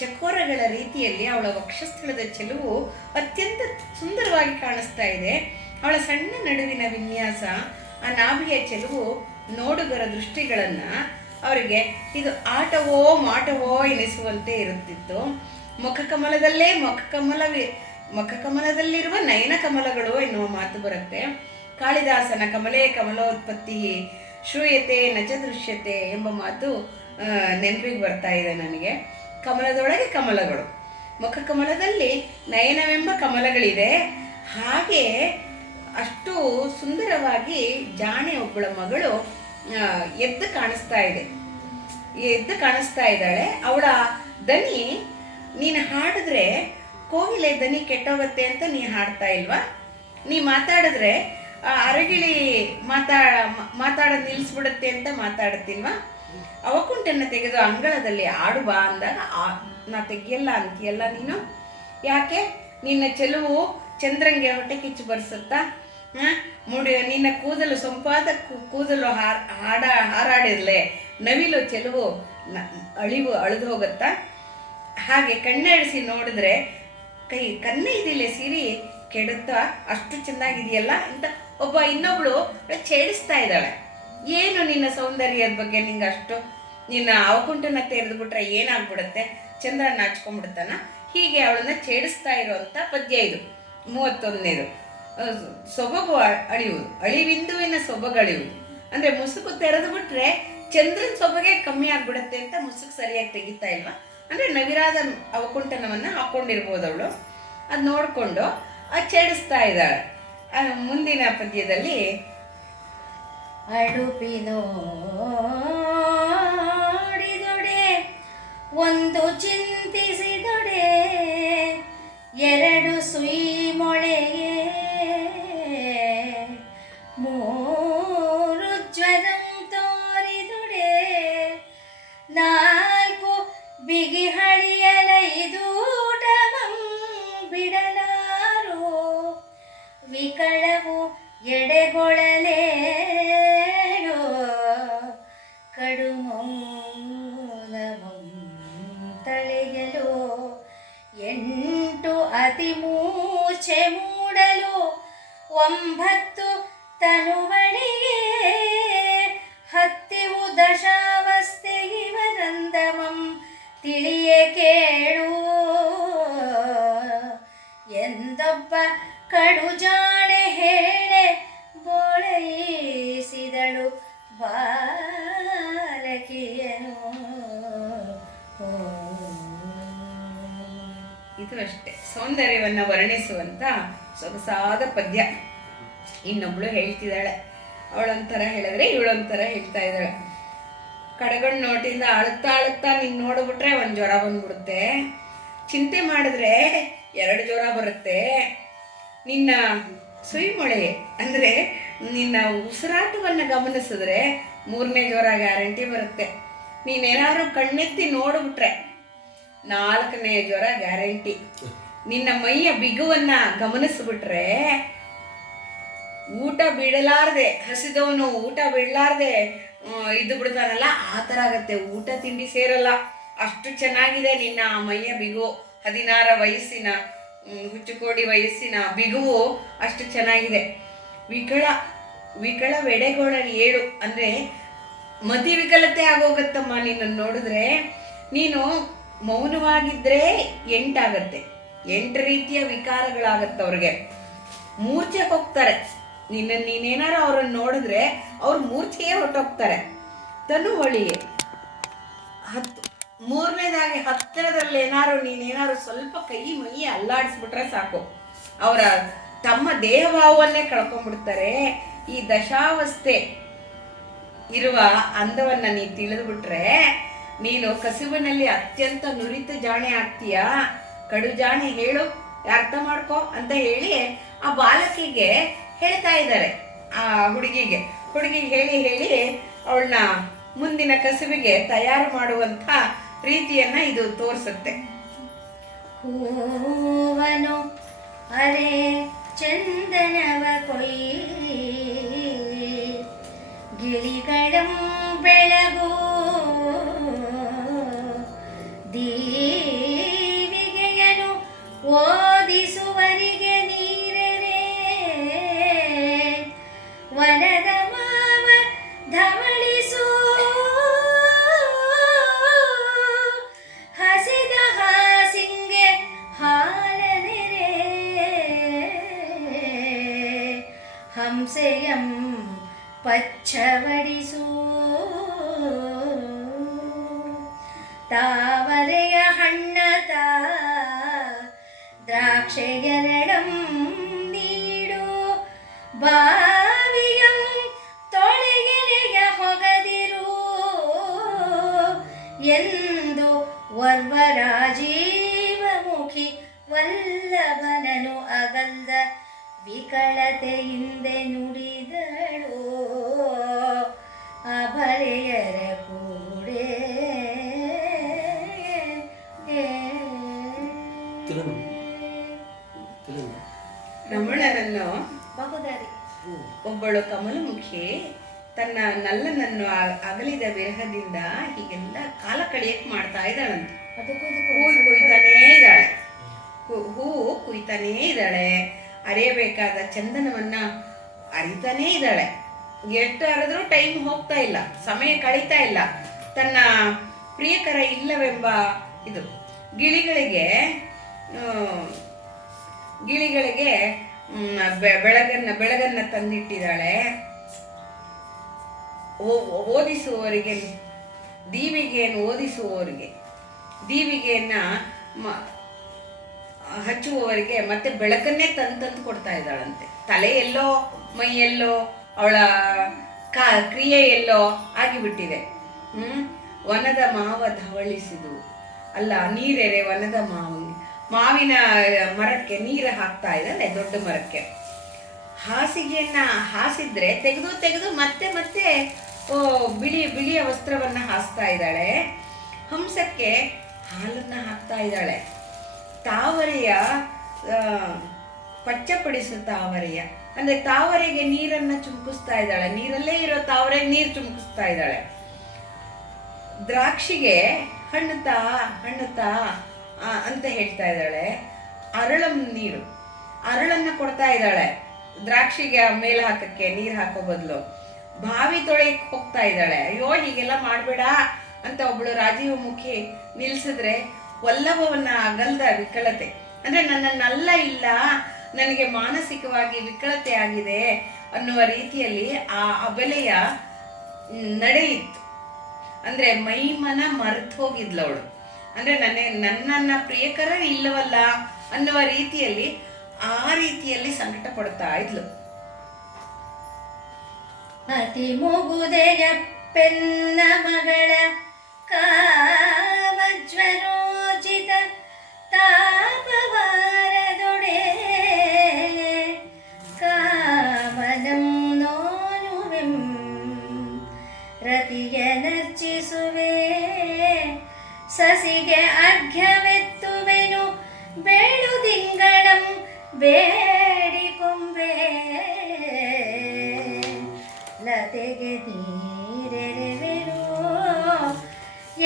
ಚಕೋರಗಳ ರೀತಿಯಲ್ಲಿ ಅವಳ ವಕ್ಷಸ್ಥಳದ ಚೆಲುವು ಅತ್ಯಂತ ಸುಂದರವಾಗಿ ಕಾಣಿಸ್ತಾ ಇದೆ. ಅವಳ ಸಣ್ಣ ನಡುವಿನ ವಿನ್ಯಾಸ, ಆ ನಾಭಿಯ ಚೆಲುವು ನೋಡುಗರ ದೃಷ್ಟಿಗಳನ್ನು ಅವರಿಗೆ ಇದು ಆಟವೋ ಮಾಟವೋ ಎನಿಸುವಂತೆ ಇರುತ್ತಿತ್ತು. ಮುಖಕಮಲದಲ್ಲಿರುವ ನಯನ ಕಮಲಗಳು ಎನ್ನುವ ಮಾತು ಬರುತ್ತೆ. ಕಾಳಿದಾಸನ ಕಮಲೇ ಕಮಲೋತ್ಪತ್ತಿ ಶ್ರೂಯತೆ ನಚ ದೃಶ್ಯತೆ ಎಂಬ ಮಾತು ನೆನಪಿಗೆ ಬರ್ತಾ ಇದೆ ನನಗೆ. ಕಮಲದೊಳಗೆ ಕಮಲಗಳು, ಮುಖಕಮಲದಲ್ಲಿ ನಯನವೆಂಬ ಕಮಲಗಳಿದೆ. ಹಾಗೆ ಅಷ್ಟು ಸುಂದರವಾಗಿ ಜಾಣೆ ಒಬ್ಬಳ ಮಗಳು ಎದ್ದು ಕಾಣಿಸ್ತಾ ಇದ್ದಾಳೆ. ಅವಳ ದನಿ, ನೀನು ಹಾಡಿದ್ರೆ ಕೋಗಿಲೆ ದನಿ ಕೆಟ್ಟೋಗತ್ತೆ ಅಂತ ನೀ ಹಾಡ್ತಾ ಇಲ್ವಾ? ನೀ ಮಾತಾಡಿದ್ರೆ ಅರಗಿಳಿ ಮಾತಾಡೋದು ನಿಲ್ಲಿಸ್ಬಿಡುತ್ತೆ ಅಂತ ಮಾತಾಡುತ್ತಿಲ್ವಾ? ಅವಕುಂಠನ್ನು ತೆಗೆದು ಅಂಗಳದಲ್ಲಿ ಆಡು ಬಾ ಅಂದಾಗ ನಾ ತೆಗಿಯಲ್ಲ ಅಂತೀಯಲ್ಲ ನೀನು. ಯಾಕೆ? ನಿನ್ನ ಚೆಲುವು ಚಂದ್ರಂಗೆ ಹೊಟ್ಟೆ ಕಿಚ್ಚು ಬರ್ಸುತ್ತಾ? ನಿನ್ನ ಕೂದಲು ಸೊಂಪಾದ ಕೂದಲು ಹಾರಾಡಿರ್ಲೆ ನವಿಲು ಚೆಲುವು ಅಳಿದು ಹೋಗುತ್ತಾ? ಹಾಗೆ ಕಣ್ಣೆಡಿಸಿ ನೋಡಿದ್ರೆ ಕನ್ನೆ ಇದಿಲ್ಲ ಸಿರಿ ಕೆಡುತ್ತಾ, ಅಷ್ಟು ಚೆನ್ನಾಗಿದೆಯಲ್ಲ ಅಂತ ಇನ್ನೊಬ್ಳು ಛೇಡಿಸ್ತಾ ಇದ್ದಾಳೆ. ಏನು ನಿನ್ನ ಸೌಂದರ್ಯದ ಬಗ್ಗೆ ನಿಂಗೆ ಅಷ್ಟು, ನಿನ್ನ ಅವಕುಂಠನ ತೆರೆದುಬಿಟ್ರೆ ಏನಾಗ್ಬಿಡುತ್ತೆ, ಚಂದ್ರ ನಾಚ್ಕೊಂಡ್ಬಿಡ್ತಾನ? ಹೀಗೆ ಅವಳನ್ನ ಛೇಡಿಸ್ತಾ ಇರುವಂಥ ಪದ್ಯ ಇದು 31ನೇದು. ಸೊಬಗು ಅಳಿಯುವುದು, ಅಳಿವಿಂದುವಿನ ಸೊಬಗು ಅಳಿಯುವುದು ಅಂದರೆ ಮುಸುಕು ತೆರೆದು ಬಿಟ್ರೆ ಚಂದ್ರನ ಸೊಬಗೆ ಕಮ್ಮಿ ಆಗ್ಬಿಡುತ್ತೆ ಅಂತ ಮುಸುಕು ಸರಿಯಾಗಿ ತೆಗಿತಾ ಇಲ್ವಾ? ಅಂದರೆ ನವಿರಾದ ಅವಕುಂಠನವನ್ನು ಹಾಕ್ಕೊಂಡಿರ್ಬೋದು ಅವಳು. ಅದು ನೋಡಿಕೊಂಡು ಛೇಡಿಸ್ತಾ ಇದ್ದಾಳೆ. ಮುಂದಿನ ಪದ್ಯದಲ್ಲಿ ಅಡುಪಿನೋಡಿದೊಡೆ ಒಂದು ಚಿಂತಿಸಿದೊಡೆ ಎರಡು ಸುಯಿ ಮೊಳೆಯೇ ಮೂರು ಜ್ವರಂ ತೋರಿದೊಡೆ ನಾಲ್ಕು ಬಿಗಿ ಹಳಿಯಲೈದೂಟಮಂ ಬಿಡಲಾರು ವಿಕಳವು ಎಡೆಗೊಳಲೇಯೋ ಕಡುಮೌನವಂ ತಳೆಯಲು ಎಂಟು ಅತಿ ಮೂರ್ಛೆ ಮೂಡಲು 9 ತನುವಳಿಗೆ ಹತ್ತಿವು ದಶಾವಸ್ಥೆಗಿವರಂದಮಂ ತಿಳಿಯೇ ಕೇಳು ಎಂದೊಬ್ಬ ಕಡು ಜಾಣೆ ಹೇಳೆ ಬೋಳೈಸಿದಳು ಬಾಲಕಿಯನು. ಇದು ಅಷ್ಟೇ ಸೌಂದರ್ಯವನ್ನು ವರ್ಣಿಸುವಂತ ಸೊಗಸಾದ ಪದ್ಯ. ಇನ್ನೊಬ್ಳು ಹೇಳ್ತಿದ್ದಾಳೆ, ಅವಳೊಂಥರ ಹೇಳಿದ್ರೆ ಇವಳೊಂಥರ ಹೇಳ್ತಾ ಇದ್ದಾಳೆ. ಕಡೆಗಣ್ಣು ನೋಟಿಂದ ಅಳುತ್ತಾ ನೀನು ನೋಡ್ಬಿಟ್ರೆ ಒಂದು ಜ್ವರ ಬಂದ್ಬಿಡುತ್ತೆ, ಚಿಂತೆ ಮಾಡಿದ್ರೆ 2 ಜ್ವರ ಬರುತ್ತೆ, ನಿನ್ನ ಸುಯಿಮೊಳೆ ಅಂದರೆ ನಿನ್ನ ಉಸಿರಾಟವನ್ನು ಗಮನಿಸಿದ್ರೆ 3ನೇ ಜ್ವರ ಗ್ಯಾರಂಟಿ ಬರುತ್ತೆ, ನೀನೇನಾದ್ರು ಕಣ್ಣೆತ್ತಿ ನೋಡ್ಬಿಟ್ರೆ 4ನೇ ಜ್ವರ ಗ್ಯಾರಂಟಿ, ನಿನ್ನ ಮೈಯ ಬಿಗುವನ್ನು ಗಮನಿಸ್ಬಿಟ್ರೆ ಊಟ ಬಿಡಲಾರ್ದೆ, ಹಸಿದವನು ಊಟ ಬಿಡಲಾರ್ದೆ ಇದ್ದು ಬಿಡ್ತಾನಲ್ಲ, ಆ ಥರ ಆಗತ್ತೆ. ಊಟ ತಿಂಡಿ ಸೇರಲ್ಲ, ಅಷ್ಟು ಚೆನ್ನಾಗಿದೆ ನಿನ್ನ ಮೈಯ ಬಿಗು. 16 ವಯಸ್ಸಿನ ಹುಚ್ಚುಕೋಡಿ ವಯಸ್ಸಿನ ಬಿಗುವು ಅಷ್ಟು ಚೆನ್ನಾಗಿದೆ. ವಿಕಳವೆಡೆಗೊಳ 7 ಅಂದರೆ ಮತಿ ವಿಕಲತೆ ಆಗೋಗತ್ತಮ್ಮ ನಿನ್ನನ್ನು ನೋಡಿದ್ರೆ. ನೀನು ಮೌನವಾಗಿದ್ದರೆ 8 ಆಗತ್ತೆ, 8 ರೀತಿಯ ವಿಕಾರಗಳಾಗತ್ತೆ ಅವ್ರಿಗೆ. ಮೂರ್ಛೆ ಹೋಗ್ತಾರೆ. ನೀನೇನಾರು ಅವ್ರನ್ನ ನೋಡಿದ್ರೆ ಅವ್ರು ಮೂರ್ಛೆಯೇ ಹೊಟ್ಟೋಗ್ತಾರೆ. ತನುವಳಿಯೇ 10. ಮೂರನೇದಾಗಿ ಹತ್ತಿರದಲ್ಲಿ ನೀನೇನಾರು ಸ್ವಲ್ಪ ಕೈ ಮೈ ಅಲ್ಲಾಡಿಸ್ಬಿಟ್ರೆ ಸಾಕು, ಅವರ ತಮ್ಮ ದೇಹಭಾವವನ್ನೇ ಕಳ್ಕೊಂಡ್ಬಿಡ್ತಾರೆ. ಈ ದಶಾವಸ್ಥೆ ಇರುವ ಅಂದವನ್ನ ನೀನು ತಿಳಿದ್ಬಿಟ್ರೆ ನೀನು ಕಸುಬಿನಲ್ಲಿ ಅತ್ಯಂತ ನುರಿತ ಜಾಣೆ ಆಗ್ತೀಯ. ಕಡು ಜಾಣೆ ಹೇಳು, ಅರ್ಥ ಮಾಡ್ಕೊ ಅಂತ ಹೇಳಿ ಆ ಬಾಲಕಿಗೆ ಹೇಳ್ತಾ ಇದ್ದಾರೆ. ಆ ಹುಡುಗಿಗೆ ಹೇಳಿ ಅವಳನ್ನ ಮುಂದಿನ ಕಸುಬಿಗೆ ತಯಾರು ಮಾಡುವಂಥ ರೀತಿಯನ್ನ ಇದು ತೋರಿಸುತ್ತೆ. ಹೂವನು ಅರೆ ಚಂದನವ ಕೊಯ್ಯಿ ಗಿಳಿಗಳಂ ಬೆಳಗು ದೀವಿಗೆಯನು ಓದಿಸುವರಿಗೆ ನೀರೆರೆ ವನದ ಮಾವ ಧವಳಿಸು ಹಸಿದ ಹಾಸಿಂಗೆ ಹಾಲನೆರೆ ಹಂಸೆಯಂ ಪಚ್ಚವಡಿಸು ತಾವರೆಯ ಹಣ್ಣತ ದ್ರಾಕ್ಷೆಯರಳಂ ನೀಡು ಬಾವಿಯಂ ತೊಳೆಗೆಲೆಯ ಹೊಗದಿರು ಎಂದು ವರ್ವರಾಜೀವಮುಖಿ ವಲ್ಲಭನನು ಅಗಲ್ದ ವಿಕಳತೆಯಿಂದೆ ನುಡಿದಳು ಅಭರೆಯರ ಕೂಡೆ. ರಮಣರನ್ನು ಬಹುದಾರಿ ಒಬ್ಬಳು ಕಮಲಮುಖಿ ತನ್ನ ನಲ್ಲನನ್ನು ಅಗಲಿದ ವಿರಹದಿಂದ ಹೀಗೆಲ್ಲ ಕಾಲ ಕಳೆಯಕ್ಕೆ ಮಾಡ್ತಾ ಇದ್ದಾಳಂತೆ. ಹೂ ಕುಯ್ತಾನೇ ಇದ್ದಾಳೆ, ಅರಿಯಬೇಕಾದ ಚಂದನವನ್ನ ಅರಿತಾನೇ ಇದ್ದಾಳೆ. ಎಷ್ಟು ಅರಿದ್ರೂ ಟೈಮ್ ಹೋಗ್ತಾ ಇಲ್ಲ, ಸಮಯ ಕಳೀತಾ ಇಲ್ಲ. ತನ್ನ ಪ್ರಿಯಕರ ಇಲ್ಲವೆಂಬ ಇದು ಗಿಳಿಗಳಿಗೆ ಬೆಳಗನ್ನ ತಂದಿಟ್ಟಿದ್ದಾಳೆ. ಓದಿಸುವವರಿಗೆ ದೀವಿಗೆಯನ್ನ ಹಚ್ಚುವವರಿಗೆ ಮತ್ತೆ ಬೆಳಕನ್ನೇ ತಂದು ಕೊಡ್ತಾ ಇದ್ದಾಳಂತೆ. ತಲೆ ಎಲ್ಲೋ ಮೈಯೆಲ್ಲೋ ಅವಳ ಕ್ರಿಯೆ ಎಲ್ಲೋ ಆಗಿಬಿಟ್ಟಿದೆ. ವನದ ಮಾವ ಧವಳಿಸಿದು ಅಲ್ಲ, ನೀರೆರೆ ವನದ ಮಾವಿನ ಮರಕ್ಕೆ ನೀರು ಹಾಕ್ತಾ ಇದ್ದಾಳೆ, ದೊಡ್ಡ ಮರಕ್ಕೆ. ಹಾಸಿಗೆಯನ್ನ ಹಾಸಿದ್ರೆ ತೆಗೆದು ಮತ್ತೆ ಬಿಳಿಯ ವಸ್ತ್ರವನ್ನ ಹಾಸ್ತಾ ಇದ್ದಾಳೆ. ಹಂಸಕ್ಕೆ ಹಾಲನ್ನ ಹಾಕ್ತಾ ಇದ್ದಾಳೆ. ತಾವರೆಯ ಪಚ್ಚಪಡಿಸು ತಾವರೆಯ ಅಂದ್ರೆ ತಾವರೆಗೆ ನೀರನ್ನ ಚುಮುಕಿಸ್ತಾ ಇದ್ದಾಳೆ. ನೀರಲ್ಲೇ ಇರೋ ತಾವರೆಗೆ ನೀರು ಚುಮುಕಿಸ್ತಾ ಇದ್ದಾಳೆ. ದ್ರಾಕ್ಷಿಗೆ ಹಣ್ಣುತ್ತಾ ಅಂತ ಹೇಳ್ತಾ ಇದ್ದಾಳೆ. ಅರಳನ್ನ ಕೊಡ್ತಾ ಇದ್ದಾಳೆ. ದ್ರಾಕ್ಷಿಗೆ ಮೇಲೆ ಹಾಕಕ್ಕೆ ನೀರು ಹಾಕೋ ಬದಲು ಬಾವಿ ತೊಳೆಯಕ್ಕೆ ಹೋಗ್ತಾ ಇದ್ದಾಳೆ. ಅಯ್ಯೋ ಹೀಗೆಲ್ಲ ಮಾಡಬೇಡ ಅಂತ ಒಬ್ಳು ರಾಜೀವಮುಖಿ ನಿಲ್ಸಿದ್ರೆ ವಲ್ಲಭವನ್ನ ಅಗಲ್ದ ವಿಕಲತೆ ಅಂದ್ರೆ ನನ್ನನ್ನಲ್ಲ ಇಲ್ಲ, ನನಗೆ ಮಾನಸಿಕವಾಗಿ ವಿಕಲತೆ ಆಗಿದೆ ಅನ್ನುವ ರೀತಿಯಲ್ಲಿ ಆ ಅಬಲೆಯ ನಡೆಯಿತ್ತು. ಅಂದ್ರೆ ಮೈ ಮನ ಮರೆತು ಹೋಗಿದ್ಲು ಅವಳು. ಅಂದ್ರೆ ನನ್ನನ್ನ ಪ್ರಿಯಕರ ಇಲ್ಲವಲ್ಲ ಅನ್ನುವ ರೀತಿಯಲ್ಲಿ ಆ ರೀತಿಯಲ್ಲಿ ಸಂಕಟ ಪಡ್ತಾ ಇದ್ಲು. ಅತಿ ಮುಗುದೆಯ ಪೆನ್ನ ಮಗಳ ಕಾವಜ್ವರೋಚಿತ ತಾಪವಾರದೊಡೆ ಕಾಮನಂ ನೋನುವೆಂ ರತಿಯ ನರ್ಚಿಸುವೆ ಸಸಿಗೆ ಅರ್ಘ್ಯವೆತ್ತುವೆನು ಬೇಡು ತಿಂಗಳಂ ಬೇಡಿಕೊಂಬೆ ಲತೆಗೆ ನೀರೆರೆವೆನು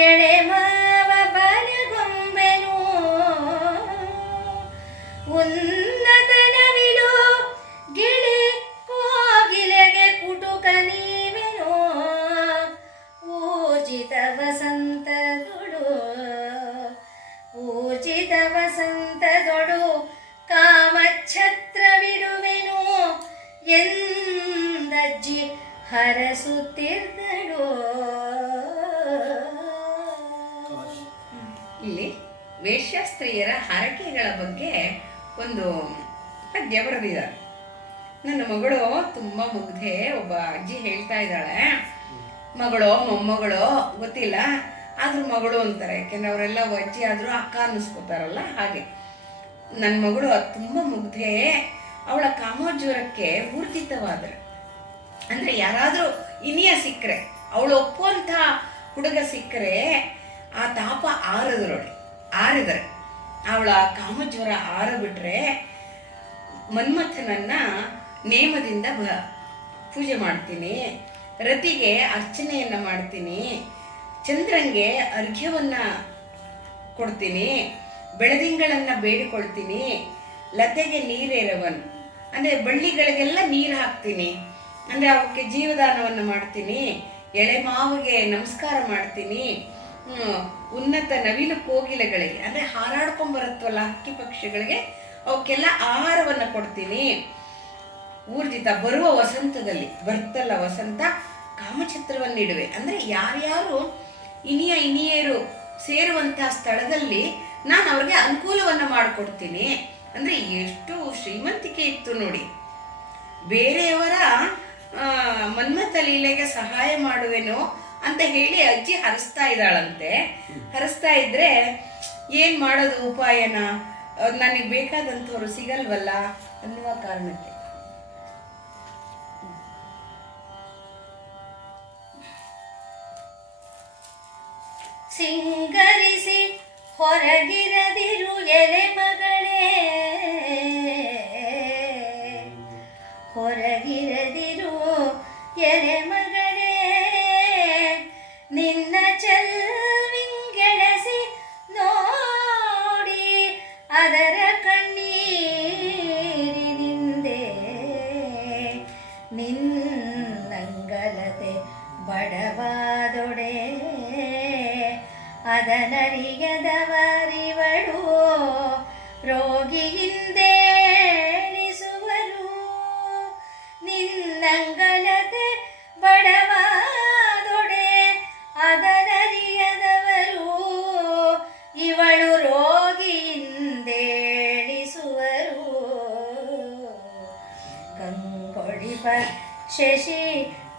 ಎಳೆ ಮಾವ ಬಲಗೊಂಬೆನು ಉನ್ನತ ನವಿಲು ಗಿಳಿ ಕೋಗಿಲೆಗೆ ಕುಟುಕ ನೀವೆನು ಊರ್ಜಿತ ವಸಂತದೊಡು ಊರ್ಜಿತ ವಸಂತದೊಡು ಕಾಮಛತ್ರವಿಡುವೆನು ಎಂದಜ್ಜಿ ಹರಸುತ್ತಿದ್ದಳು. ಇಲ್ಲಿ ವೇಶ್ಯಾಸ್ತ್ರೀಯರ ಹರಕೆಗಳ ಬಗ್ಗೆ ಒಂದು ಪದ್ಯ ಬರೆದಿದ್ದಾರೆ. ನನ್ನ ಮಗಳು ತುಂಬ ಮುಗ್ಧೆ. ಒಬ್ಬ ಅಜ್ಜಿ ಹೇಳ್ತಾ ಇದ್ದಾಳೆ, ಮಗಳೋ ಮೊಮ್ಮಗಳೋ ಗೊತ್ತಿಲ್ಲ, ಆದ್ರೂ ಮಗಳು ಅಂತಾರೆ. ಯಾಕೆಂದ್ರೆ ಅವರೆಲ್ಲ ಅಜ್ಜಿ ಆದರೂ ಅಕ್ಕ ಅನ್ನಿಸ್ಕೋತಾರಲ್ಲ ಹಾಗೆ. ನನ್ನ ಮಗಳು ತುಂಬ ಮುಗ್ಧೆ, ಅವಳ ಕಾಮೋಜ್ವರಕ್ಕೆ ಊರ್ಜಿತವಾದ್ರೆ ಅಂದರೆ ಯಾರಾದರೂ ಇನಿಯ ಸಿಕ್ಕರೆ, ಅವಳು ಒಪ್ಪುವಂಥ ಹುಡುಗ ಸಿಕ್ಕರೆ ಆ ತಾಪ ಆರಿದರೆ ಅವಳ ಕಾಮಜ್ವರ ಆರಬಿಟ್ರೆ ಮನ್ಮಥನನ್ನ ನೇಮದಿಂದ ಪೂಜೆ ಮಾಡ್ತೀನಿ, ರತಿಗೆ ಅರ್ಚನೆಯನ್ನು ಮಾಡ್ತೀನಿ, ಚಂದ್ರಂಗೆ ಅರ್ಘ್ಯವನ್ನು ಕೊಡ್ತೀನಿ, ಬೆಳದಿಂಗಳನ್ನು ಬೇಡಿಕೊಳ್ತೀನಿ, ಲತೆಗೆ ನೀರೇರವನ್ ಅಂದರೆ ಬಳ್ಳಿಗಳಿಗೆಲ್ಲ ನೀರು ಹಾಕ್ತೀನಿ, ಅಂದರೆ ಅವಕ್ಕೆ ಜೀವದಾನವನ್ನು ಮಾಡ್ತೀನಿ, ಎಳೆ ಮಾವಿಗೆ ನಮಸ್ಕಾರ ಮಾಡ್ತೀನಿ, ಉನ್ನತ ನವಿಲು ಕೋಗಿಲೆಗಳಿಗೆ ಅಂದರೆ ಹಾರಾಡ್ಕೊಂಬರುತ್ತವಲ್ಲ ಹಕ್ಕಿ ಪಕ್ಷಿಗಳಿಗೆ ಅವಕ್ಕೆಲ್ಲ ಆಹಾರವನ್ನು ಕೊಡ್ತೀನಿ, ಊರ್ಜಿತ ಬರುವ ವಸಂತದಲ್ಲಿ ಬರ್ತಲ್ಲ ವಸಂತ ಕಾಮಛತ್ರವನ್ನಿಡುವೆ ಅಂದರೆ ಯಾರ್ಯಾರು ಇನಿಯರು ಸೇರುವಂತಹ ಸ್ಥಳದಲ್ಲಿ ನಾನು ಅವ್ರಿಗೆ ಅನುಕೂಲವನ್ನು ಮಾಡಿಕೊಡ್ತೀನಿ. ಅಂದರೆ ಎಷ್ಟು ಶ್ರೀಮಂತಿಕೆ ಇತ್ತು ನೋಡಿ. ಬೇರೆಯವರ ಮನ್ಮಥ ಲೀಲೆಗೆ ಸಹಾಯ ಮಾಡುವೆನು ಅಂತ ಹೇಳಿ ಅಜ್ಜಿ ಹರಿಸ್ತಾ ಇದ್ದಾಳಂತೆ. ಹರಿಸ್ತಾ ಇದ್ರೆ ಏನು ಮಾಡೋದು ಉಪಾಯನ, ನನಗೆ ಬೇಕಾದಂಥವ್ರು ಸಿಗಲ್ವಲ್ಲ ಅನ್ನುವ ಕಾರಣಕ್ಕೆ ಸಿಂಗರಿಸಿ ಹೊರಗಿರದಿರು ಎಲೆ ಮಗಳೇ, ಹೊರಗಿರದಿರು ಎಲೆ ಮಗಳೇ, ನಿನ್ನ ಚೆಲ್ವಿಂಗೆಳಸಿ ನೋಡಿ ಅದರ ಕಣ್ಣೀರಿನಿಂದೆ ನಿನ್ನಂಗಲತೆ ಬಡವಾದೊಡೆ ಅದನರಿಯದವರಿವಳು ರೋಗಿಯಿಂದೇಳಿಸುವರು. ನಿನ್ನಂಗಲತೆ ಬಡವಾದೊಡೆ ಅದನರಿಯದವರು ಇವಳು ರೋಗಿಯಿಂದೇಳಿಸುವರು. ಕಂಗೊಳಿಪ ಶಶಿ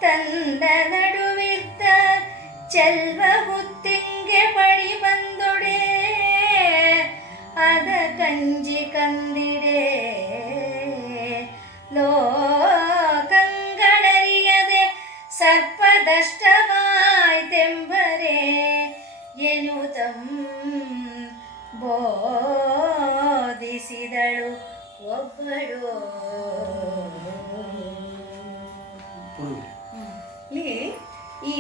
ತಂದ ನಡುವಿದ್ದ ಚೆಲ್ವ ಹುತ್ತಿಂಗೆ ಪಡಿ ಬಂದೊಡೆ ಅದ ಕಂಜಿ ಕಂದಿಡೆ ಲೋಕಂಗಳರಿಯದೆ ಸರ್ಪದಷ್ಟವಾಯ್ತೆಂಬರೆ ಎನ್ನುತ್ತಂ ಬೋಧಿಸಿದಳು ಒಬ್ಬಳು. ಈ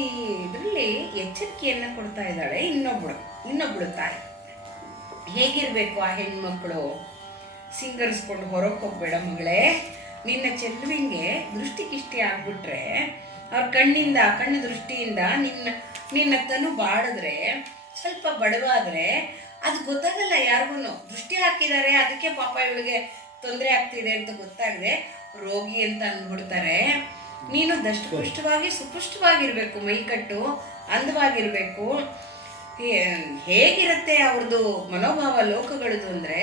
ಇದರಲ್ಲಿ ಎಚ್ಚರಿಕೆಯನ್ನು ಕೊಡ್ತಾ ಇದ್ದಾಳೆ ಇನ್ನೊಬ್ಳು ತಾಯಿ. ಹೇಗಿರ್ಬೇಕು ಆ ಹೆಣ್ಮಕ್ಳು, ಸಿಂಗರಿಸ್ಕೊಂಡು ಹೊರಗೆ ಹೋಗ್ಬೇಡ ಮಗಳೇ, ನಿನ್ನ ಚೆಲುವಿಗೆ ದೃಷ್ಟಿಕಿಷ್ಟಿ ಆಗ್ಬಿಟ್ರೆ ಅವ್ರ ಕಣ್ಣು ದೃಷ್ಟಿಯಿಂದ ನಿನ್ನ ತನು ಬಾಡಿದ್ರೆ ಸ್ವಲ್ಪ ಬಡವಾದ್ರೆ ಅದು ಗೊತ್ತಾಗಲ್ಲ ಯಾರಿಗೂ. ದೃಷ್ಟಿ ಹಾಕಿದ್ದಾರೆ ಅದಕ್ಕೆ ಪಾಪ ಇವಳಿಗೆ ತೊಂದರೆ ಆಗ್ತಿದೆ ಅಂತ ಗೊತ್ತಾಗದೆ ರೋಗಿ ಅಂತ ಅಂದ್ಬಿಡ್ತಾರೆ. ನೀನು ದಷ್ಟಪುಷ್ಟವಾಗಿ ಸುಪುಷ್ಟವಾಗಿರ್ಬೇಕು, ಮೈಕಟ್ಟು ಅಂದವಾಗಿರ್ಬೇಕು. ಹೇಗಿರುತ್ತೆ ಅವ್ರದ್ದು ಮನೋಭಾವ ಲೋಕಗಳದು ಅಂದರೆ,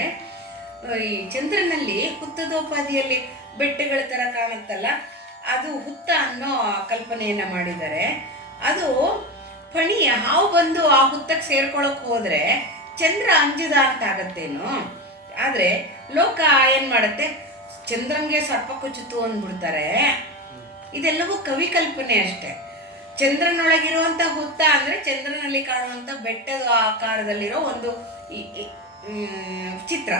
ಈ ಚಂದ್ರನಲ್ಲಿ ಹುತ್ತದೋಪಾದಿಯಲ್ಲಿ ಬೆಟ್ಟಗಳ ಥರ ಕಾಣುತ್ತಲ್ಲ, ಅದು ಹುತ್ತ ಅನ್ನೋ ಕಲ್ಪನೆಯನ್ನು ಮಾಡಿದ್ದಾರೆ. ಅದು ಫಣಿ ಹಾವು ಬಂದು ಆ ಹುತ್ತಕ್ಕೆ ಸೇರ್ಕೊಳಕ್ಕೆ ಹೋದರೆ ಚಂದ್ರ ಅಂಜದ ಅಂತ ಆಗತ್ತೇನೋ. ಆದರೆ ಲೋಕ ಏನು ಮಾಡುತ್ತೆ, ಚಂದ್ರಂಗೆ ಸರ್ಪ ಕೊಚ್ಚಿತು ಅಂದ್ಬಿಡ್ತಾರೆ. ಇದೆಲ್ಲವೂ ಕವಿ ಕಲ್ಪನೆ ಅಷ್ಟೆ. ಚಂದ್ರನೊಳಗಿರುವಂಥ ಹುತ್ತ ಅಂದರೆ ಚಂದ್ರನಲ್ಲಿ ಕಾಣುವಂಥ ಬೆಟ್ಟದ ಆಕಾರದಲ್ಲಿರೋ ಒಂದು ಚಿತ್ರ.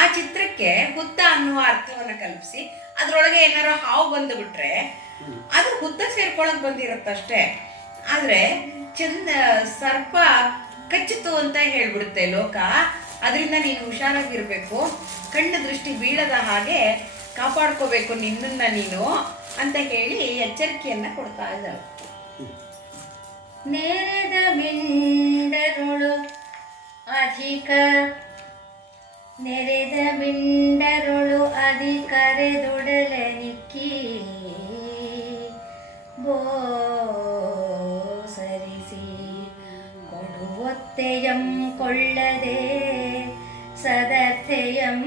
ಆ ಚಿತ್ರಕ್ಕೆ ಹುತ್ತ ಅನ್ನುವ ಅರ್ಥವನ್ನು ಕಲ್ಪಿಸಿ ಅದರೊಳಗೆ ಏನಾರೋ ಹಾವು ಬಂದು ಬಿಟ್ರೆ ಅದು ಹುತ್ತ ಸೇರ್ಕೊಳಕ್ ಬಂದಿರತ್ತಷ್ಟೇ. ಆದ್ರೆ ಚಂದ ಸರ್ಪ ಕಚ್ಚಿತು ಅಂತ ಹೇಳ್ಬಿಡುತ್ತೆ ಲೋಕ. ಅದರಿಂದ ನೀನು ಹುಷಾರಾಗಿರ್ಬೇಕು, ಕಣ್ಣು ದೃಷ್ಟಿ ಬೀಳದ ಹಾಗೆ ಕಾಪಾಡ್ಕೋಬೇಕು ನಿನ್ನನ್ನ ನೀನು ಅಂತ ಹೇಳಿ ಎಚ್ಚರಿಕೆಯನ್ನ ಕೊಡ್ತಾ ಇದ್ದಾಳೆ. ನೆರೆದ ಮಿಂಡರುಳು ಅಧಿಕ ನೆರೆದ ಮಿಂಡರುಳು ಅಧಿಕರೆದೊಡಲ ನಿಕ್ಕಿ ಬೋ ಸರಿಸಿ ಕೊಡುವೊತ್ತೆಯಂ ಕೊಳ್ಳದೆ ಸದರ್ಥೆಯಂ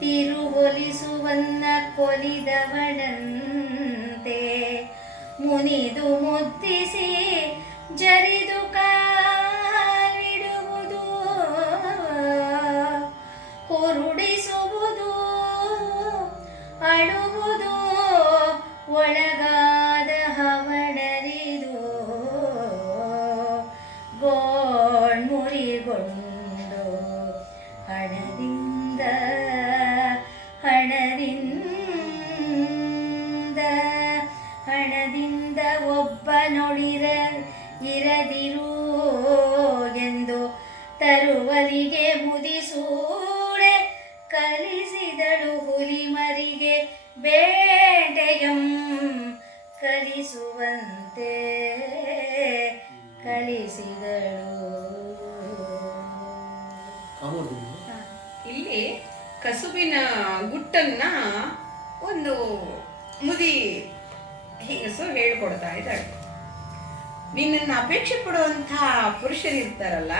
ತಿರುವೊಲಿಸುವನ್ನ ಕೊಲಿದವಳಂತೆ ಮುನಿದು ಮುದ್ದಿಸಿ ಜರಿದು ಕಾಲಿಡುವುದು ಹೊರುಡಿಸುವುದು ಅಳುವುದು ಒಳಗಾದ ಹವಣರಿದು ಗೋಣ್ಮುರಿಗೊಂಡು ಹಣದಿಂದ ಒಬ್ಬನೊಳಿರ ಇರದಿರು ಎಂದು ತರುವರಿಗೆ ಮುದಿಸೂಡೆ ಕಲಿಸಿದಳು ಹುಲಿಮರಿಗೆ ಬೇಟೆಯಂ ಕಲಿಸುವಂತೆ ಕಲಿಸಿದಳು. ಇಲ್ಲಿ ಕಸುಬಿನ ಗುಟ್ಟನ್ನ ಒಂದು ಮುದಿ ಹೆಂಗಸು ಹೇಳ್ಕೊಡ್ತಾ ಇದ್ದಾಳೆ. ನಿನ್ನನ್ನು ಅಪೇಕ್ಷೆ ಪಡುವಂತಹ ಪುರುಷರಿರ್ತಾರಲ್ಲ,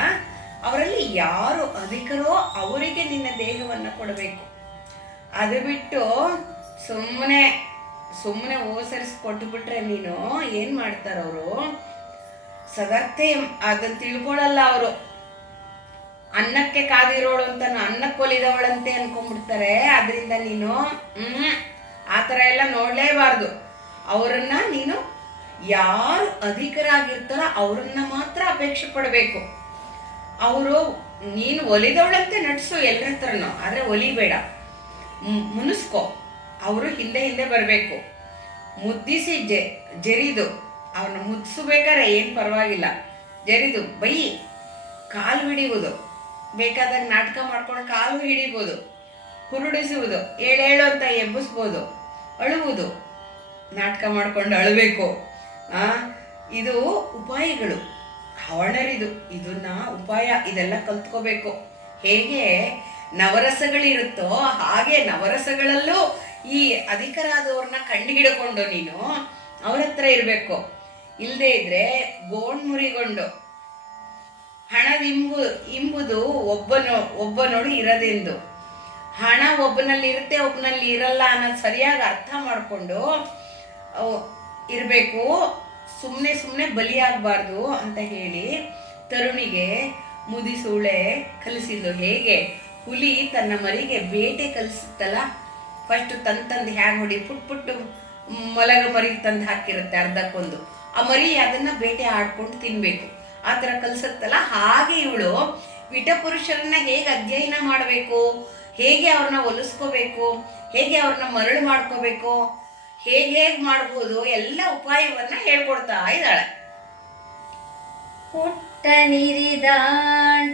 ಅವರಲ್ಲಿ ಯಾರು ಅಧಿಕರೋ ಅವರಿಗೆ ನಿನ್ನ ದೇಹವನ್ನು ಕೊಡಬೇಕು. ಅದು ಬಿಟ್ಟು ಸುಮ್ಮನೆ ಸುಮ್ಮನೆ ಓಸರಿಸಿ ಕೊಟ್ಟುಬಿಟ್ರೆ ನೀನು ಏನು ಮಾಡ್ತಾರವರು, ಸದರ್ಥೆ ಅದನ್ನು ತಿಳ್ಕೊಳ್ಳಲ್ಲ ಅವರು. ಅನ್ನಕ್ಕೆ ಕಾದಿರೋಳು ಅಂತ ಅನ್ನಕ್ಕೆ ಕೊಲಿದವಳಂತೆ ಅನ್ಕೊಂಡ್ಬಿಡ್ತಾರೆ. ಅದರಿಂದ ನೀನು ಆ ಥರ ಎಲ್ಲ ನೋಡಲೇಬಾರ್ದು. ಅವರನ್ನ ನೀನು ಯಾರು ಅಧಿಕರಾಗಿರ್ತಾರೋ ಅವ್ರನ್ನ ಮಾತ್ರ ಅಪೇಕ್ಷೆ ಪಡಬೇಕು. ಅವರು ನೀನು ಒಲಿದವಳಂತೆ ನಟಿಸು ಎಲ್ಲರ ಹತ್ರನೂ, ಆದರೆ ಒಲಿಬೇಡ, ಮುನಿಸ್ಕೋ. ಅವರು ಹಿಂದೆ ಹಿಂದೆ ಬರಬೇಕು. ಮುದ್ದಿಸಿ ಜರಿದು ಅವ್ರನ್ನ ಮುದ್ದಿಸ್ಬೇಕಾರೆ ಏನು ಪರವಾಗಿಲ್ಲ, ಜರಿದು ಬೈ ಕಾಲು ಹಿಡಿಯುವುದು, ಬೇಕಾದಾಗ ನಾಟಕ ಮಾಡ್ಕೊಂಡು ಕಾಲು ಹಿಡಿಬೋದು, ಹುರುಡಿಸುವುದು, ಏಳೇಳು ಅಂತ ಎಬ್ಬಿಸ್ಬೋದು, ಅಳುವುದು, ನಾಟಕ ಮಾಡ್ಕೊಂಡು ಅಳಬೇಕು. ಇದು ಉಪಾಯಗಳು, ಹವಣರಿದು ಇದನ್ನ ಉಪಾಯ, ಇದೆಲ್ಲ ಕಲ್ತ್ಕೋಬೇಕು. ಹೇಗೆ ನವರಸಗಳಿರುತ್ತೋ ಹಾಗೆ ನವರಸಗಳಲ್ಲೂ ಈ ಅಧಿಕರಾದವ್ರನ್ನ ಕಂಡು ಹಿಡ್ಕೊಂಡು ನೀನು ಅವ್ರ ಹತ್ರ ಇರಬೇಕು. ಇಲ್ಲದೆ ಇದ್ರೆ ಗೋಣ್ಮುರಿಗೊಂಡು ಇಂಬುದು ಒಬ್ಬನೋಡು ಇರದೆಂದು. ಹಣ ಒಬ್ಬನಲ್ಲಿ ಇರುತ್ತೆ, ಒಬ್ಬನಲ್ಲಿ ಇರಲ್ಲ ಅನ್ನೋದು ಸರಿಯಾಗಿ ಅರ್ಥ ಮಾಡಿಕೊಂಡು ಇರಬೇಕು. ಸುಮ್ಮನೆ ಬಲಿಯಾಗಬಾರ್ದು ಅಂತ ಹೇಳಿ ತರುಣಿಗೆ ಮುದಿಸೂಳೆ ಕಲಿಸಿದ್ಲು. ಹೇಗೆ ಹುಲಿ ತನ್ನ ಮರಿಗೆ ಬೇಟೆ ಕಲಿಸುತ್ತಲ್ಲ, ಫಸ್ಟ್ ತಂದು ಹ್ಯಾಗ್ ಹೊಡಿ ಪುಟ್ಟು ಮೊಲಗ ಮರಿಗೆ ತಂದು ಹಾಕಿರುತ್ತೆ ಅರ್ಧಕ್ಕೊಂದು, ಆ ಮರಿ ಅದನ್ನ ಬೇಟೆ ಆಡ್ಕೊಂಡು ತಿನ್ಬೇಕು, ಆ ಥರ ಕಲಿಸುತ್ತಲ್ಲ. ಹಾಗೆ ಇವಳು ವಿಟಪುರುಷರನ್ನ ಹೇಗೆ ಅಧ್ಯಯನ ಮಾಡಬೇಕು, ಹೇಗೆ ಅವ್ರನ್ನ ಒಲಿಸ್ಕೋಬೇಕು, ಹೇಗೆ ಅವ್ರನ್ನ ಮರಳು ಮಾಡ್ಕೋಬೇಕು, ಹೇಗೆ ಮಾಡ್ಬೋದು ಎಲ್ಲ ಉಪಾಯವನ್ನ ಹೇಳ್ಕೊಡ್ತಾ ಇದ್ದಾಳೆ. ಪುಟ್ಟ ನಿರಿದಾಂಟಿದೊಡೆ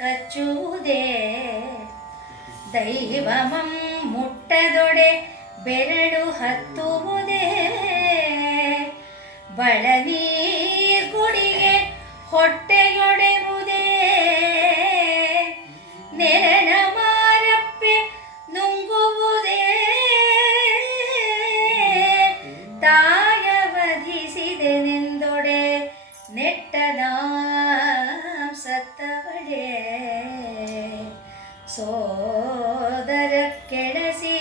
ಕಚ್ಚುವುದೇ ದೈವಮಂ ಮುಟ್ಟದೊಡೆ ಬೆರಳು ಹತ್ತುವುದೇ ಬಳ ನೀರ್ ಕುಡಿಗೆ ಹೊಟ್ಟೆಯೊಡೆವುದೇ ನೆರನ ಮಾರಪ್ಪೆ ನುಂಗುವುದೇ ತಾಯ ವಧಿಸಿದೆನೆಂದೊಡೆ ನೆಟ್ಟದ ಸತ್ತವಳೆ ಸೋದರ ಕೆಡಸಿ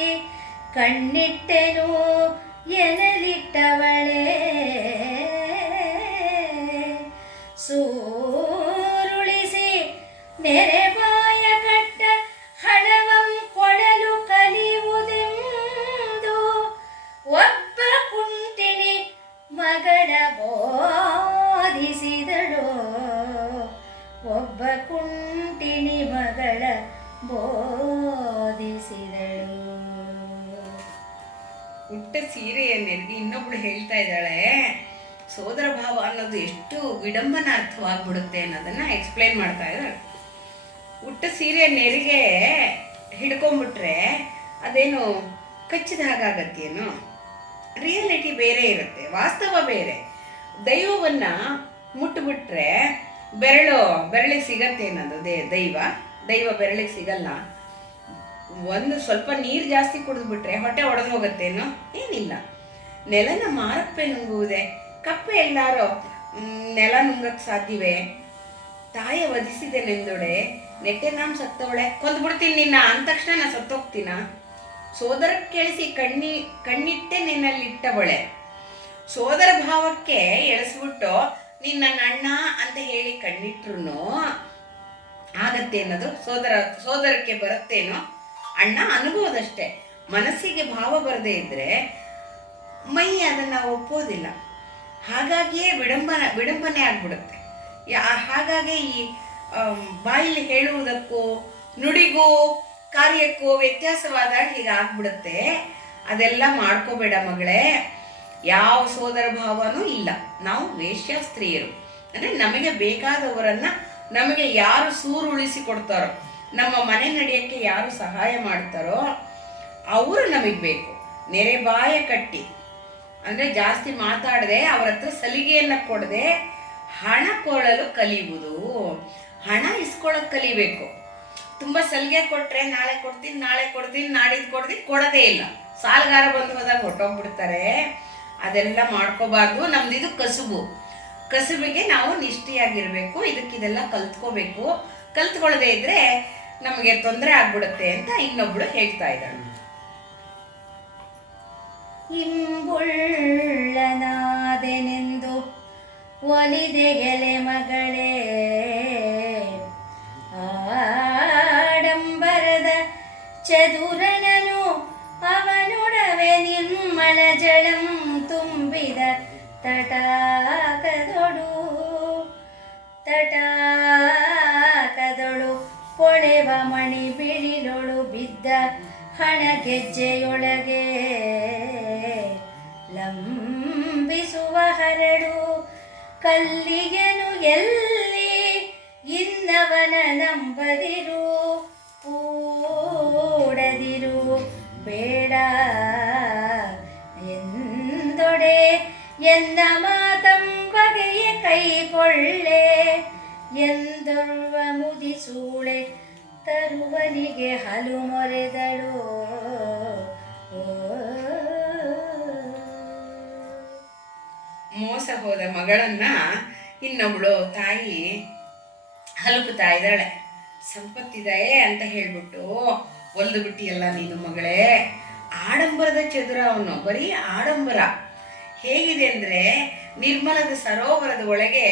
ಕಣ್ಣಿಟ್ಟೆನು ಎನಲಿಟ್ಟವಳೆ ಸೂದರ ಸೀರೆಯ ನೆರಗಿ ಇನ್ನೊಬ್ಳು ಹೇಳ್ತಾ ಇದ್ದಾಳೆ, ಸೋದರ ಭಾವ ಅನ್ನೋದು ಎಷ್ಟು ವಿಡಂಬನಾರ್ಥವಾಗ್ಬಿಡುತ್ತೆ ಅನ್ನೋದನ್ನ ಎಕ್ಸ್ಪ್ಲೈನ್ ಮಾಡ್ತಾ ಇದ್ದಾಳೆ. ಉಟ್ಟ ಸೀರೆಯ ನೆರಿಗೆ ಹಿಡ್ಕೊಂಡ್ಬಿಟ್ರೆ ಅದೇನು ಕಚ್ಚಿದ ಹಾಗಾಗತ್ತೇನೋ. ರಿಯಾಲಿಟಿ ಬೇರೆ ಇರುತ್ತೆ, ವಾಸ್ತವ ಬೇರೆ. ದೈವವನ್ನ ಮುಟ್ಬಿಟ್ರೆ ಬೆರಳಿಗೆ ಸಿಗತ್ತೆ ಅನ್ನೋದು ದೈವ ಬೆರಳಿಗೆ ಸಿಗಲ್ಲ. ಒಂದು ಸ್ವಲ್ಪ ನೀರು ಜಾಸ್ತಿ ಕುಡಿದ್ಬಿಟ್ರೆ ಹೊಟ್ಟೆ ಒಡೆದು ಹೋಗತ್ತೇನೋ, ಏನಿಲ್ಲ. ನೆಲನ ಮಾರಪ್ಪೆ ನುಂಗುವುದೇ, ಕಪ್ಪೆ ಎಲ್ಲಾರೋ ನೆಲ ನುಂಗಕ್ಕೆ ಸಾಧ್ಯವೇ? ತಾಯ ವಧಿಸಿದೆ ನೆಂದೊಡೆ, ನೆಟ್ಟೆ ನಾಮ್ ಸತ್ತವಳೆ, ಕೊಂದ್ಬಿಡ್ತೀನಿ ನಿನ್ನ ಅಂದ ತಕ್ಷಣ ನಾ ಸತ್ತೋಗ್ತೀನ? ಸೋದರ ಕೇಳಿಸಿ ಕಣ್ಣಿಟ್ಟೆ ನಿನ್ನಲ್ಲಿಟ್ಟವಳೆ. ಸೋದರ ಭಾವಕ್ಕೆ ಎಳೆಸ್ಬಿಟ್ಟು ನಿನ್ನ ಅಣ್ಣ ಅಂತ ಹೇಳಿ ಕಣ್ಣಿಟ್ರು ಆಗತ್ತೆ ಅನ್ನೋದು ಸೋದರಕ್ಕೆ ಬರುತ್ತೇನೋ? ಅಣ್ಣ ಅನುಭವದಷ್ಟೇ. ಮನಸ್ಸಿಗೆ ಭಾವ ಬರದೇ ಇದ್ರೆ ಮೈ ಅದನ್ನ ಒಪ್ಪೋದಿಲ್ಲ. ಹಾಗಾಗಿಯೇ ವಿಡಂಬನೆ ಆಗ್ಬಿಡುತ್ತೆ. ಹಾಗಾಗಿ ಈ ಬಾಯಲ್ಲಿ ಹೇಳುವುದಕ್ಕೂ ನುಡಿಗೂ ಕಾರ್ಯಕ್ಕೂ ವ್ಯತ್ಯಾಸವಾದಾಗ ಹೀಗಾಗ್ಬಿಡುತ್ತೆ. ಅದೆಲ್ಲ ಮಾಡ್ಕೋಬೇಡ ಮಗಳೇ. ಯಾವ ಸೋದರ ಭಾವನೂ ಇಲ್ಲ. ನಾವು ವೇಶ್ಯ ಸ್ತ್ರೀಯರು, ಅಂದರೆ ನಮಗೆ ಬೇಕಾದವರನ್ನ ನಮಗೆ ಯಾರು ಸೂರು ಉಳಿಸಿ ಕೊಡ್ತಾರೋ, ನಮ್ಮ ಮನೆ ನಡೆಯೋಕ್ಕೆ ಯಾರು ಸಹಾಯ ಮಾಡ್ತಾರೋ ಅವರು ನಮಗೆ ಬೇಕು. ನೆರೆ ಬಾಯ ಕಟ್ಟಿ, ಅಂದರೆ ಜಾಸ್ತಿ ಮಾತಾಡದೆ, ಅವರ ಹತ್ರ ಸಲಿಗೆಯನ್ನು ಕೊಡದೆ ಹಣ ಕೊಳ್ಳಲು ಕಲಿಯುವುದು. ಹಣ ಇಸ್ಕೊಳ್ಳೋಕೆ ಕಲಿಬೇಕು. ತುಂಬ ಸಲಿಗೆ ಕೊಟ್ಟರೆ ನಾಳೆ ಕೊಡ್ತೀನಿ ನಾಡಿದ್ದು ಕೊಡ್ತೀನಿ ಕೊಡೋದೇ ಇಲ್ಲ. ಸಾಲಗಾರ ಬಂದು ಹೋದಾಗ ಹೊಟ್ಟೋಗ್ಬಿಡ್ತಾರೆ. ಅದೆಲ್ಲ ಮಾಡ್ಕೋಬಾರ್ದು. ನಮ್ದಿದು ಕಸುಬಿಗೆ ನಾವು ನಿಷ್ಠೆಯಾಗಿರ್ಬೇಕು. ಇದಕ್ಕಿದೆಲ್ಲ ಕಲ್ತ್ಕೋಬೇಕು. ಕಲ್ತ್ಕೊಳ್ಳದೆ ಇದ್ರೆ ನಮಗೆ ತೊಂದರೆ ಆಗ್ಬಿಡುತ್ತೆ ಅಂತ ಇನ್ನೊಬ್ಳು ಹೇಳ್ತಾ ಇದ್ದಾಳೆ. ಇಂಬುಳ್ಳನಾದೆನೆಂದು ಒಲಿದೆ ಎಲೆ ಮಗಳೇ, ಆಡಂಬರದ ಚದುರನನು ಅವನೊಡವೆ ನಿರ್ಮಲ ಜಳಂ ತುಂಬಿದ ತಟಾಕದೊಳು ಪೊಳೆವ ಮಣಿ ಬಿಳಿಲೊಳು ಬಿದ್ದ ಹಣ ಗೆಜ್ಜೆಯೊಳಗೆ ಲಂಬಿಸುವ ಹರಡು ಕಲ್ಲಿಗೆನು ಎಲ್ಲಿ ಇನ್ನವನ ನಂಬದಿರು, ಕೂಡದಿರು ಬೇಡ ಎಂದೊಡೆ ಎನ್ನ ಮಾತಂ ಬಗೆಯ ಕೈಗೊಳ್ಳೆ ಎಂದೊರ್ವ ಮುದಿಸೂಳೆ ತರುವನಿಗೆ ಹಲು ಮೊರೆದಳು. ಮೋಸ ಹೋದ ಮಗಳನ್ನ ಇನ್ನೊಬ್ಳು ತಾಯಿ ಹಲುಪುತ್ತಾ ಇದ್ದಾಳೆ. ಸಂಪತ್ತಿದೆ ಅಂತ ಹೇಳ್ಬಿಟ್ಟು ಒಲ್ದು ಬಿಟ್ಟಿಯಲ್ಲ ನೀನು ಮಗಳೇ. ಆಡಂಬರದ ಚದುರ ಅವನು, ಬರೀ ಆಡಂಬರ. ಹೇಗಿದೆ ಅಂದ್ರೆ ನಿರ್ಮಲದ ಸರೋವರದ ಒಳಗೆ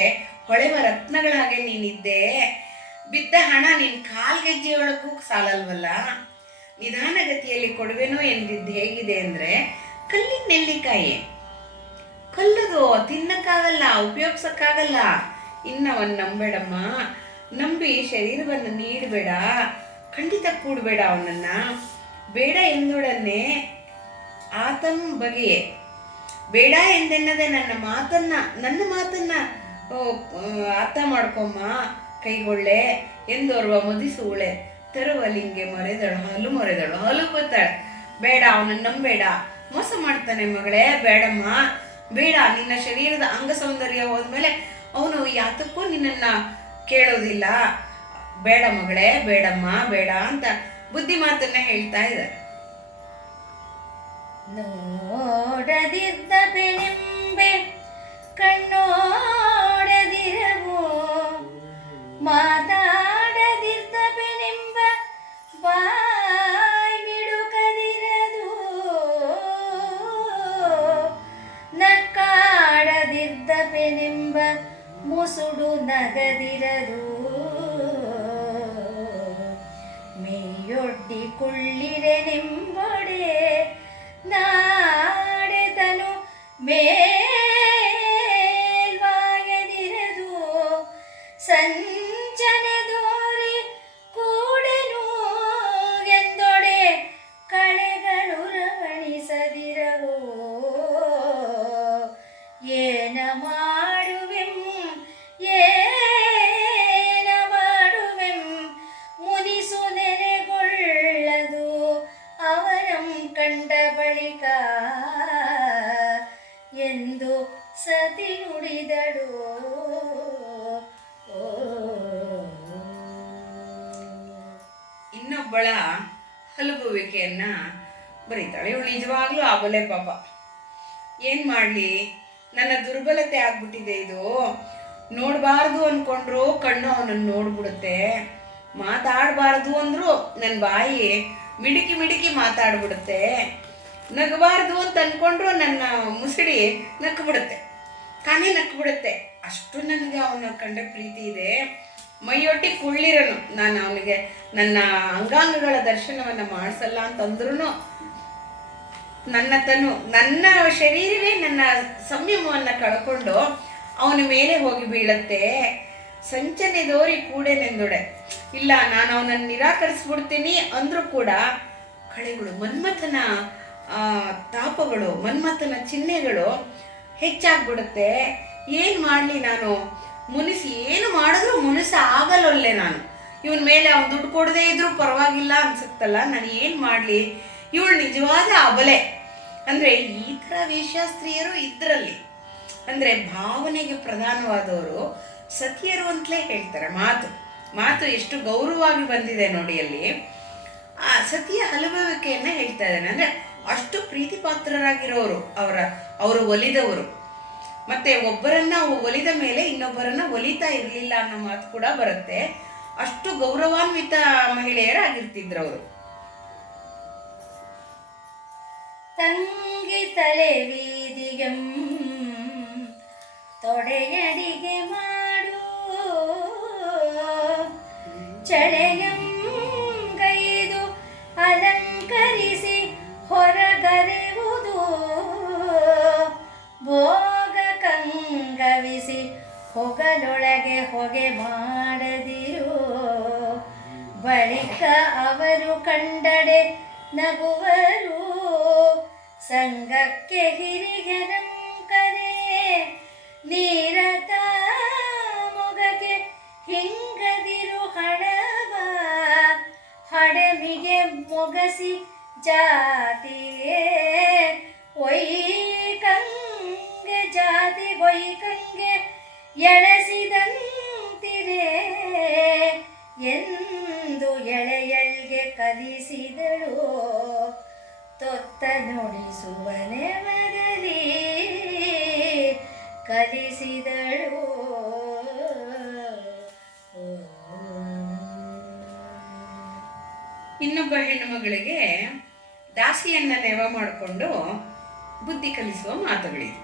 ಹೊಳೆವ ರತ್ನಗಳ ಹಾಗೆ ನೀನಿದ್ದೆ. ಬಿದ್ದ ಹಣ ನಿನ್ ಕಾಲ್ಗೆಜ್ಜೆಯೊಳಗೂ ಸಾಲಲ್ವಲ್ಲ. ನಿಧಾನಗತಿಯಲ್ಲಿ ಕೊಡುವೆನೋ ಎಂದಿದ್ದು ಹೇಗಿದೆ ಅಂದ್ರೆ ಕಲ್ಲಿನ ನೆಲ್ಲಿಕಾಯಿ. ಕಲ್ಲದು ತಿನ್ನಕ್ಕಾಗಲ್ಲ, ಉಪಯೋಗಿಸಕ್ಕಾಗಲ್ಲ. ಇನ್ನವನ್ನ ನಂಬೇಡಮ್ಮ. ನಂಬಿ ಶರೀರವನ್ನು ನೀಡಬೇಡ, ಖಂಡಿತ ಕೂಡಬೇಡ ಅವನನ್ನ. ಬೇಡ ಎಂದೊಡನೆ ಆತಂ ಬಗೆಯೇ, ಬೇಡ ಎಂದೆನ್ನದೆ ನನ್ನ ಮಾತನ್ನ ಅರ್ಥ ಮಾಡ್ಕೊಮ್ಮ ಕೈಗೊಳ್ಳೆ ಎಂದೋರ್ವ ಮುದಿಸೂಳೆ ತರುವಲಿಂಗೆ ಹಲು ಮೊರೆದಳು. ಹಲುಬುತ್ತಾಳೆ. ಬೇಡ, ಅವನನ್ನ ನಂಬೇಡ, ಮೋಸ ಮಾಡ್ತಾನೆ ಮಗಳೇ, ಬೇಡಮ್ಮ, ಬೇಡ. ನಿನ್ನ ಶರೀರದ ಅಂಗ ಸೌಂದರ್ಯ ಹೋದ್ಮೇಲೆ ಅವನು ಯಾತಕ್ಕೂ ನಿನ್ನನ್ನ ಕೇಳೋದಿಲ್ಲ. ಬೇಡ ಮಗಳೇ, ಬೇಡಮ್ಮ, ಬೇಡ ಅಂತ ಬುದ್ಧಿ ಮಾತನ್ನ ಹೇಳ್ತಾ ಇದ್ದಾರೆ. ನೋಡದಿದ್ದ ಬೆಳೆಂಬೆ ಕಣ್ಣೋಡದಿರವು, ಮಾತಾಡದಿದ್ದ ಬೆಳೆಂಬ ಬಾಯ್ ಮಿಡುಕದಿರದು, ನಕ್ಕಾಡದಿದ್ದ ಬೆಳೆಂಬ ಮುಸುಡು ನಗದಿರದು, ಮೇಯೊಡ್ಡಿ ಕುಳ್ಳಿರೆ ನಿಂಬೊಡೆ ನಾಡೆತನು ಮೇಲ್ವಾಯದಿರದು, ಸಂಚನೆ ದೋರಿ ಕೂಡೆನು ಎಂದೊಡೆ ಕಳೆಗಳು ರವಣಿಸದಿರವೋ. ಇನ್ನೊಬ್ಬಳ ಹಲುಬುವಿಕೆಯನ್ನ ಬರೀತಾಳೆ. ಇವಳು ನಿಜವಾಗ್ಲೂ ಅಬಲೆ ಪಾಪ. ಏನ್ ಮಾಡ್ಲಿ, ನನ್ನ ದುರ್ಬಲತೆ ಆಗ್ಬಿಟ್ಟಿದೆ ಇದು. ನೋಡಬಾರ್ದು ಅನ್ಕೊಂಡ್ರು ಕಣ್ಣು ಅವನನ್ನು ನೋಡ್ಬಿಡುತ್ತೆ, ಮಾತಾಡಬಾರ್ದು ಅಂದ್ರು ನನ್ನ ಬಾಯಿ ಮಿಡುಕಿ ಮಿಡುಕಿ ಮಾತಾಡ್ಬಿಡುತ್ತೆ, ನಗಬಾರ್ದು ಅಂತ ಅನ್ಕೊಂಡ್ರು ನನ್ನ ಮುಸುಡಿ ನಕ್ಬಿಡುತ್ತೆ, ತಾನೇ ನಕ್ಬಿಡುತ್ತೆ. ಅಷ್ಟು ನನಗೆ ಅವನ ಕಂಡ ಪ್ರೀತಿ ಇದೆ. ಮೈಯೊಟ್ಟಿ ಕುಳ್ಳಿರನು, ನಾನು ಅವನಿಗೆ ನನ್ನ ಅಂಗಾಂಗಗಳ ದರ್ಶನವನ್ನು ಮಾಡಿಸಲ್ಲ ಅಂತಂದ್ರೂ ನನ್ನ ಶರೀರವೇ ನನ್ನ ಸಂಯಮವನ್ನು ಕಳ್ಕೊಂಡು ಅವನ ಮೇಲೆ ಹೋಗಿ ಬೀಳತ್ತೆ. ಸಂಚನೆದೋರಿ ಕೂಡೆನೆಂದೊಡೆ. ಇಲ್ಲ, ನಾನು ಅವನನ್ನು ನಿರಾಕರಿಸ್ಬಿಡ್ತೀನಿ ಅಂದರೂ ಕೂಡ ಕಳೆಗಳು, ಮನ್ಮಥನ ತಾಪಗಳು, ಮನ್ಮಥನ ಚಿಹ್ನೆಗಳು ಹೆಚ್ಚಾಗ್ಬಿಡುತ್ತೆ. ಏನು ಮಾಡಲಿ, ನಾನು ಮುನಿಸಿ ಏನು ಮಾಡಿದ್ರು ಮುನಿಸ ಆಗಲೊಲ್ಲೆ ನಾನು. ಇವನ ಮೇಲೆ ಅವ್ನು ದುಡ್ಡು ಕೊಡದೇ ಇದ್ರೂ ಪರವಾಗಿಲ್ಲ ಅನ್ಸುತ್ತಲ್ಲ, ನಾನು ಏನು ಮಾಡಲಿ. ಇವಳು ನಿಜವಾದ ಅಬಲೆ. ಅಂದರೆ ಈ ಥರ ವೇಶ್ಯಾಸ್ತ್ರೀಯರು ಇದರಲ್ಲಿ, ಅಂದರೆ ಭಾವನೆಗೆ ಪ್ರಧಾನವಾದವರು ಸತಿಯರು ಅಂತಲೇ ಹೇಳ್ತಾರೆ. ಮಾತು ಎಷ್ಟು ಗೌರವವಾಗಿ ಬಂದಿದೆ ನೋಡಿ ಅಲ್ಲಿ. ಆ ಸತಿಯ ಹಲುಬುವಿಕೆಯನ್ನು ಹೇಳ್ತಾ ಇದ್ದಾನೆ. ಅಂದರೆ ಅಷ್ಟು ಪ್ರೀತಿ ಪಾತ್ರರಾಗಿರೋರು ಅವರು ಒಲಿದವರು. ಮತ್ತೆ ಒಬ್ಬರನ್ನ ಒಲಿದ ಮೇಲೆ ಇನ್ನೊಬ್ಬರನ್ನ ಒಲಿತಾ ಇರಲಿಲ್ಲ ಅನ್ನೋ ಮಾತು ಕೂಡ ಬರುತ್ತೆ. ಅಷ್ಟು ಗೌರವಾನ್ವಿತ ಮಹಿಳೆಯರಾಗಿರ್ತಿದ್ರು ಅವರು. ತಂಗಿ ತಲೆ ವೀದಿಗಂ ತೊಡೆಯಡಿಗೆ ಮಾಡು, ಚಳೆಯಂ ಗೈದು ಅಲಂಕರಿಸಿ ಹೊರಗರೆವುದು, ಭೋಗ ಕಂಗವಿಸಿ ಹೊಗಲೊಳಗೆ ಹೊಗೆ ಮಾಡದಿರು, ಬಳಿಕ ಅವರು ಕಂಡಡೆ ನಗುವರು, ಸಂಗಕ್ಕೆ ಹಿರಿಗೆನಂ ಕರೆ ನೀರತ ಮೊಗಗೆ ಹಿಂಗದಿರು ಹಡವ, ಹಡಮಿಗೆ ಮೊಗಸಿ ಜಾತಿಯೇ ಒಯ್ಕಂಗೆ ಜಾತಿ ಒಯ್ಕಂಗೆ ಎಳಸಿದಂತಿರೆ ಎಂದು ಎಳೆಯಳ್ಗೆ ಕಲಿಸಿದಳು, ತೊತ್ತ ನುಡಿಸುವನೆ ಮಗಲಿ ಕಲಿಸಿದಳು. ಇನ್ನೊಬ್ಬ ಹೆಣ್ಣು ಮಗಳಿಗೆ ದಾಸಿಯನ್ನ ನೆವ ಮಾಡಿಕೊಂಡು ಬುದ್ಧಿ ಕಲಿಸುವ ಮಾತುಗಳಿದೆ.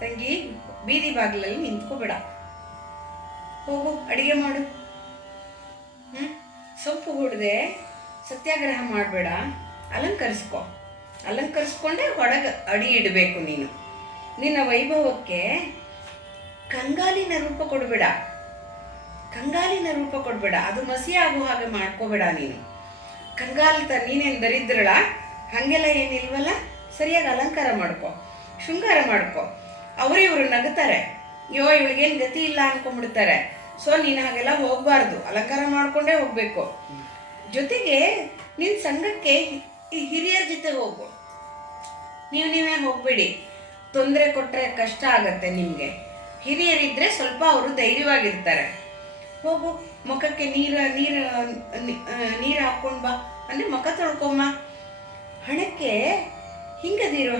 ತಂಗಿ, ಬೀದಿ ಬಾಗಿಲಲ್ಲಿ ನಿಂತ್ಕೋಬೇಡ, ಹೋಗು ಅಡಿಗೆ ಮಾಡು, ಸೊಪ್ಪು ಹುಡ್ದೆ ಸತ್ಯಾಗ್ರಹ ಮಾಡಬೇಡ, ಅಲಂಕರಿಸ್ಕೊಂಡೆ ಹೊರಗೆ ಅಡಿ ಇಡಬೇಕು. ನಿನ್ನ ವೈಭವಕ್ಕೆ ಕಂಗಾಲಿನ ರೂಪ ಕೊಡಬೇಡ, ಅದು ಮಸಿ ಆಗೋ ಹಾಗೆ ಮಾಡ್ಕೋಬೇಡ. ನೀನು ನೀನೇನು ದರಿದ್ರಳ ಹಾಗೆಲ್ಲ ಏನಿಲ್ವಲ್ಲ, ಸರಿಯಾಗಿ ಅಲಂಕಾರ ಮಾಡ್ಕೊ, ಶೃಂಗಾರ ಮಾಡ್ಕೊ. ಇವರು ನಗುತ್ತಾರೆ, ಅಯ್ಯೋ ಇವಳಿಗೇನು ಗತಿ ಇಲ್ಲ ಅನ್ಕೊಂಡ್ಬಿಡ್ತಾರೆ. ಸೊ ನೀನು ಹಾಗೆಲ್ಲ ಹೋಗ್ಬಾರ್ದು, ಅಲಂಕಾರ ಮಾಡ್ಕೊಂಡೇ ಹೋಗ್ಬೇಕು. ಜೊತೆಗೆ ನಿನ್ನ ಸಂಘಕ್ಕೆ ಹಿರಿಯರ ಜೊತೆ ಹೋಗು, ನೀವೇ ಹೋಗ್ಬೇಡಿ. ತೊಂದರೆ ಕೊಟ್ಟರೆ ಕಷ್ಟ ಆಗತ್ತೆ ನಿಮಗೆ. ಹಿರಿಯರಿದ್ರೆ ಸ್ವಲ್ಪ ಅವರು ಧೈರ್ಯವಾಗಿರ್ತಾರೆ. ಹೋಗು, ಮುಖಕ್ಕೆ ನೀರು ಹಾಕ್ಕೊಂಡು ಬಾ ಅಂದರೆ ಮುಖ ತೊಳ್ಕೊಂಬ. ಹಣಕ್ಕೆ ಹಿಂಗದಿರೋ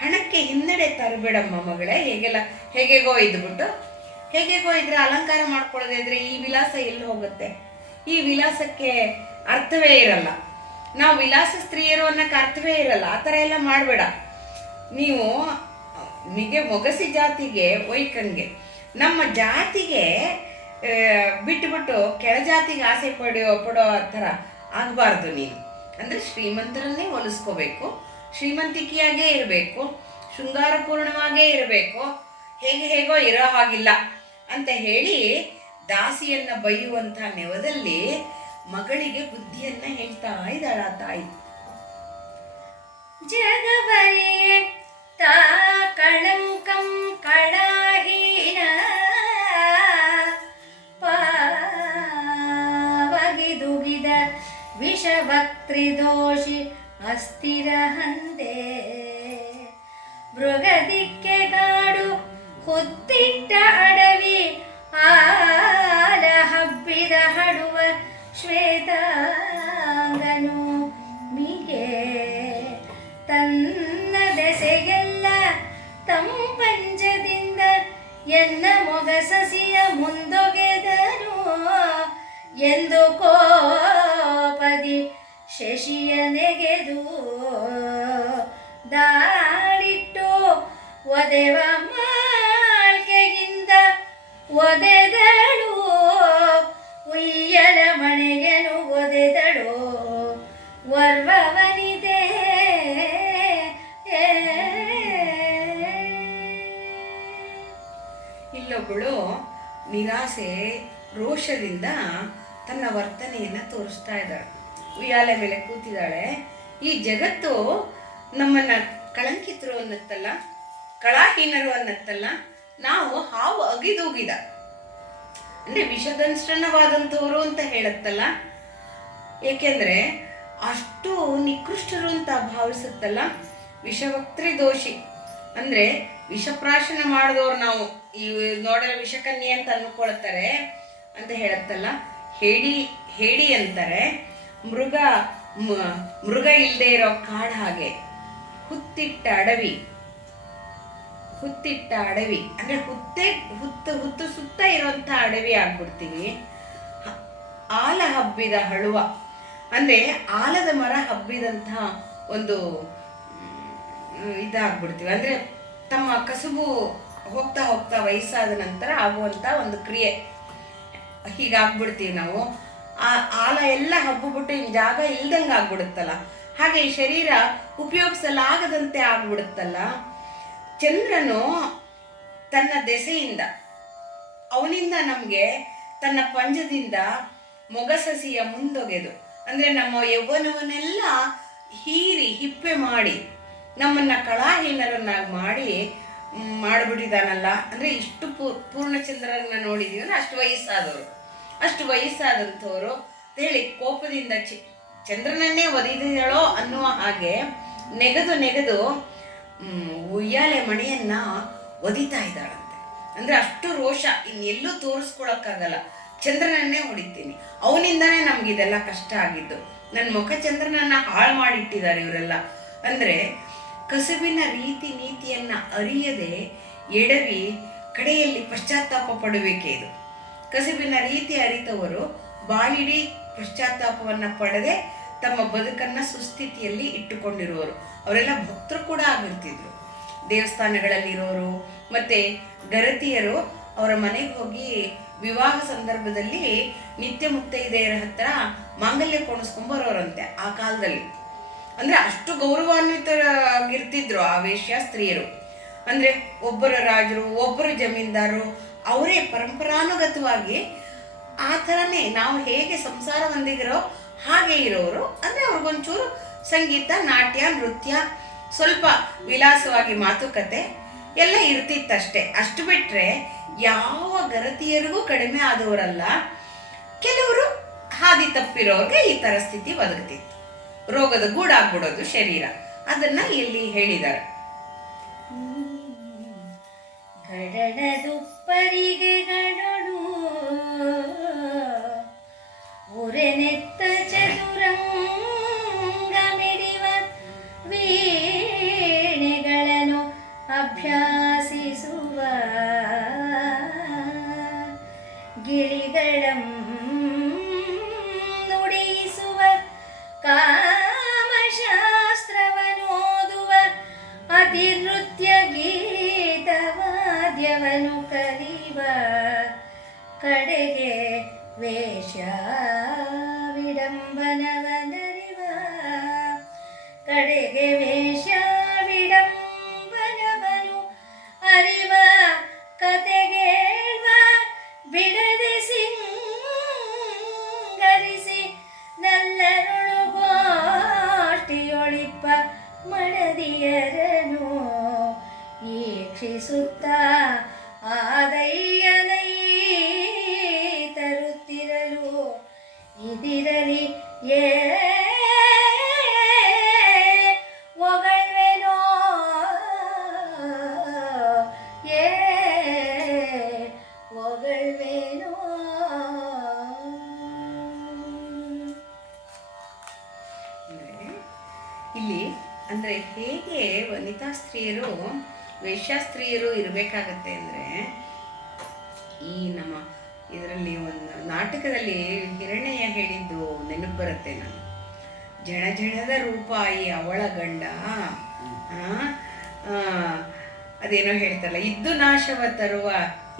ಹಣಕ್ಕೆ ಹಿನ್ನಡೆ ತರಬೇಡಮ್ಮ ಮಗಳೇ. ಹೇಗೆಗೋ ಇದ್ರೆ ಅಲಂಕಾರ ಮಾಡ್ಕೊಳ್ಳೋದೇ ಇದ್ರೆ ಈ ವಿಲಾಸ ಎಲ್ಲಿ ಹೋಗುತ್ತೆ? ಈ ವಿಲಾಸಕ್ಕೆ ಅರ್ಥವೇ ಇರಲ್ಲ. ನಾವು ವಿಲಾಸ ಸ್ತ್ರೀಯರು ಅನ್ನೋಕ್ಕೆ ಅರ್ಥವೇ ಇರಲ್ಲ. ಆ ಥರ ಎಲ್ಲ ಮಾಡಬೇಡ. ನೀವು ಮೊಗಸಿ ಜಾತಿಗೆ ಒಯ್ಕಂಗೆ, ನಮ್ಮ ಜಾತಿಗೆ ಬಿಟ್ಟುಬಿಟ್ಟು ಕೆಳಜಾತಿಗೆ ಆಸೆ ಪಡೋ ಥರ ಆಗಬಾರ್ದು. ನೀನು ಅಂದರೆ ಶ್ರೀಮಂತರನ್ನೇ ಹೋಲಿಸ್ಕೋಬೇಕು, ಶ್ರೀಮಂತಿಕೆಯಾಗೇ ಇರಬೇಕು, ಶೃಂಗಾರಪೂರ್ಣವಾಗೇ ಇರಬೇಕು, ಹೇಗೋ ಇರೋ ಹಾಗಿಲ್ಲ ಅಂತ ಹೇಳಿ ದಾಸಿಯನ್ನ ಬೈಯುವಂಥ ನೆವದಲ್ಲಿ ಮಗಳಿಗೆ ಬುದ್ಧಿಯನ್ನ ಹೇಳ್ತಾ ಇದ್ದಾಳ ತಾಯಿ. ಜಗವರೇ ತಾ ಕಳಂಕಂ ಕಳಹೀನ ಪಾವಗಿದುಗಿದ ವಿಷವಕ್ತ್ರಿದೋಷಿ ಅಸ್ಥಿರ ಹಂದೆ, ಮೃಗದಿಕ್ಕೆಗಾಡು ಹೊತ್ತಿಟ್ಟ ಅಡವಿ ಆಲ ಹಬ್ಬಿದ ಹಡುವ ಶ್ವೇತ ವರಸೆಗೆಲ್ಲ ತಂಪಂಜದಿಂದ ಎನ್ನ ಮೊಗಸಸಿಯ ಮುಂದೊಗೆದನು ಎಂದು ಕೋಪದಿ ಶಶಿಯ ನೆಗೆದು ದಾಳಿಟ್ಟು ಒದೆವ ಮಾಳ್ಕೆಗಿಂದ ಒದೆದಳು ಉಯ್ಯಲ ಮಣೆಗೆನು ಒದೆದಳು ವರ್ವವನಿದೆ ಇಲ್ಲೊಬ್ಬಳು ನಿರಾಸೆ ರೋಷದಿಂದ ತನ್ನ ವರ್ತನೆಯನ್ನು ತೋರಿಸ್ತಾ ಇದ್ದಾಳೆ. ಉಯ್ಯಾಲೆ ಮೇಲೆ ಕೂತಿದ್ದಾಳೆ. ಈ ಜಗತ್ತು ನಮ್ಮನ್ನ ಕಳಂಕಿತರು ಅನ್ನತ್ತಲ್ಲ, ಕಳಾಹೀನರು ಅನ್ನತ್ತಲ್ಲ, ನಾವು ಹಾವು ಅಗಿದೂಗಿದ ಅಂದ್ರೆ ವಿಷದಂಶ್ರಣವಾದಂಥವರು ಅಂತ ಹೇಳತ್ತಲ್ಲ. ಏಕೆಂದ್ರೆ ಅಷ್ಟು ನಿಕೃಷ್ಟರು ಅಂತ ಭಾವಿಸುತ್ತಲ್ಲ. ವಿಷವಕ್ತ್ರಿ ದೋಷಿ ಅಂದ್ರೆ ವಿಷಪ್ರಾಶನ ಮಾಡಿದವ್ರು ನಾವು ಈ ನೋಡಲು ವಿಷಕನ್ಯೆ ಅಂತ ಅನ್ಕೊಳ್ತಾರೆ ಅಂತ ಹೇಳತ್ತಲ್ಲ. ಹೇಡಿ ಅಂತಾರೆ. ಮೃಗ ಇಲ್ಲದೆ ಇರೋ ಕಾಡು ಹಾಗೆ ಹುತ್ತಿಟ್ಟ ಅಡವಿ ಅಂದ್ರೆ ಹುತ್ತು ಸುತ್ತ ಇರುವಂತ ಅಡವಿ ಆಗ್ಬಿಡ್ತೀವಿ. ಆಲ ಹಬ್ಬಿದ ಹಳುವ ಅಂದ್ರೆ ಆಲದ ಮರ ಹಬ್ಬಿದಂತಹ ಒಂದು ಇದಾಗ್ಬಿಡ್ತೀವಿ. ಅಂದ್ರೆ ತಮ್ಮ ಕಸುಬು ಹೋಗ್ತಾ ಹೋಗ್ತಾ ವಯಸ್ಸಾದ ನಂತರ ಆಗುವಂತ ಒಂದು ಕ್ರಿಯೆ ಹೀಗಾಗ್ಬಿಡ್ತೀವಿ ನಾವು. ಆ ಆಲ ಎಲ್ಲ ಹಬ್ಬಬಿಟ್ಟು ಇನ್ ಜಾಗ ಇಲ್ದಂಗೆ ಆಗ್ಬಿಡುತ್ತಲ್ಲ. ಹಾಗೆ ಈ ಶರೀರ ಉಪಯೋಗಿಸಲಾಗದಂತೆ ಆಗ್ಬಿಡುತ್ತಲ್ಲ. ಚಂದ್ರನು ತನ್ನ ದೆಸೆಯಿಂದ ಅವನಿಂದ ನಮಗೆ ತನ್ನ ಪಂಜದಿಂದ ಮೊಗಸಸಿಯ ಮುಂದೊಗೆದು ಅಂದ್ರೆ ನಮ್ಮ ಯೌವನವನ್ನೆಲ್ಲ ಹೀರಿ ಹಿಪ್ಪೆ ಮಾಡಿ ನಮ್ಮನ್ನ ಕಳಾಹೀನರನ್ನಾಗಿ ಮಾಡಿಬಿಟ್ಟಿದಾನಲ್ಲ. ಅಂದ್ರೆ ಇಷ್ಟು ಪೂರ್ಣಚಂದ್ರನ ನೋಡಿದೀವಲ್ಲ, ಅಷ್ಟು ವಯಸ್ಸಾದಂಥವ್ರು ಹೇಳಿ ಕೋಪದಿಂದ ಚಂದ್ರನನ್ನೇ ಒದಿದಳೋ ಅನ್ನುವ ಹಾಗೆ ನೆಗೆದು ಉಯ್ಯಾಲೆ ಮಣಿಯನ್ನ ಒದಿತಾ ಇದ್ದಾಳಂತೆ. ಅಂದ್ರೆ ಅಷ್ಟು ರೋಷ, ಇನ್ನೆಲ್ಲೂ ತೋರಿಸ್ಕೊಳಕ್ಕಾಗಲ್ಲ, ಚಂದ್ರನನ್ನೇ ಹೊಡಿತೀನಿ, ಅವನಿಂದಾನೇ ನಮ್ಗಿದೆಲ್ಲ ಕಷ್ಟ ಆಗಿದ್ದು, ನನ್ನ ಮುಖ ಚಂದ್ರನನ್ನ ಹಾಳು ಮಾಡಿಟ್ಟಿದ್ದಾರೆ ಇವರೆಲ್ಲ. ಅಂದ್ರೆ ಕಸುಬಿನ ರೀತಿ ನೀತಿಯನ್ನ ಅರಿಯದೆ ಎಡವಿ ಕಡೆಯಲ್ಲಿ ಪಶ್ಚಾತ್ತಾಪ ಪಡಬೇಕೇ ಇದು. ಕಸುಬಿನ ರೀತಿ ಅರಿತವರು ಬಾಳಿಡೀ ಪಶ್ಚಾತ್ತಾಪವನ್ನ ಪಡೆದೆ ತಮ್ಮ ಬದುಕನ್ನ ಸುಸ್ಥಿತಿಯಲ್ಲಿ ಇಟ್ಟುಕೊಂಡಿರುವರು. ಅವರೆಲ್ಲ ಭಕ್ತರು ಕೂಡ ಆಗಿರ್ತಿದ್ರು. ದೇವಸ್ಥಾನಗಳಲ್ಲಿರೋರು ಮತ್ತೆ ಗರತಿಯರು ಅವರ ಮನೆಗೆ ಹೋಗಿ ವಿವಾಹ ಸಂದರ್ಭದಲ್ಲಿ ನಿತ್ಯ ಮುತ್ತೈದೆಯರ ಹತ್ರ ಮಾಂಗಲ್ಯ ಪೋಣಿಸ್ಕೊಂಬರೋರಂತೆ ಆ ಕಾಲದಲ್ಲಿ. ಅಂದ್ರೆ ಅಷ್ಟು ಗೌರವಾನ್ವಿತರಾಗಿರ್ತಿದ್ರು ಆ ವೇಶ್ಯ ಸ್ತ್ರೀಯರು. ಅಂದ್ರೆ ಒಬ್ಬರ ರಾಜರು, ಒಬ್ಬರು ಜಮೀನ್ದಾರರು, ಅವರೇ ಪರಂಪರಾನುಗತವಾಗಿ ಆ ಥರನೇ ನಾವು ಹೇಗೆ ಸಂಸಾರ ಹೊಂದಿದಿರೋ ಹಾಗೆ ಇರೋರು. ಅಂದ್ರೆ ಅವ್ರಿಗೊಂಚೂರು ಸಂಗೀತ, ನಾಟ್ಯ, ನೃತ್ಯ, ಸ್ವಲ್ಪ ವಿಲಾಸವಾಗಿ ಮಾತುಕತೆ ಎಲ್ಲ ಇರ್ತಿತ್ತಷ್ಟೇ. ಅಷ್ಟು ಬಿಟ್ರೆ ಯಾವ ಗರತಿಯರಿಗೂ ಕಡಿಮೆ ಆದವರಲ್ಲ. ಕೆಲವರು ಹಾದಿ ತಪ್ಪಿರೋರ್ಗೆ ಈ ತರ ಸ್ಥಿತಿ ಒದಗ್ತಿತ್ತು. ರೋಗದ ಗೂಡಾಗ್ಬಿಡೋದು ಶರೀರ. ಅದನ್ನ ಇಲ್ಲಿ ಹೇಳಿದ್ದಾರೆ. ಗಡಡದುಪ್ಪರಿಗೆ ಗಡಡು ಉರೆನೆತ್ತ ಚದುರಂಗ ಮಿಡಿವ ವೀಣೆಗಳನ್ನು ಅಭ್ಯಾಸಿಸುವ ಗಿಳಿಗಳಂ ನುಡಿಸುವ ಕಾಮಶಾಸ್ತ್ರವನೋದುವ ಅತಿನೃತ್ಯ ಗೀತವಾದ್ಯವನು ಕಲಿವ ಕಡೆಗೆ ವೇಷ ವಿಡಂಬನವನರಿವ ಕಡೆಗೆ ವೇಷ ವಿಡಂಬನವನು ಅರಿವ ಕತೆಗೇಳ್ವ ಬಿಡದೆ ಸಿಂಗರಿಸಿ ನಲ್ಲರುಳುಗೋಷ್ಠಿಯೊಳಿಪ್ಪ ಮಡದಿಯರನು ಈಕ್ಷಿಸುತ್ತ ಆದಯ್ಯನೈ ತರುತ್ತಿರಲು ಇದಿರಲಿ ಒಗಳ್ವೆನೋ ಒಗಳ್ವೆನೋ. ಇಲ್ಲಿ ಅಂದ್ರೆ ಹೇಗೆ ವನಿತಾ ಸ್ತ್ರೀಯರು ವೇಶ್ಯಾಸ್ತ್ರೀಯರು ಇರಬೇಕಾಗತ್ತೆ ಅಂದರೆ ಈ ನಮ್ಮ ಇದರಲ್ಲಿ ಒಂದು ನಾಟಕದಲ್ಲಿ ಹಿರಣ್ಯ ಹೇಳಿದ್ದು ನೆನಪು ಬರುತ್ತೆ ನಾನು. ಜಣ ಜಣದ ರೂಪಾಯಿ ಅವಳ ಗಂಡ, ಅದೇನೋ ಹೇಳ್ತಾರಲ್ಲ, ಇದ್ದು ನಾಶವ ತರುವ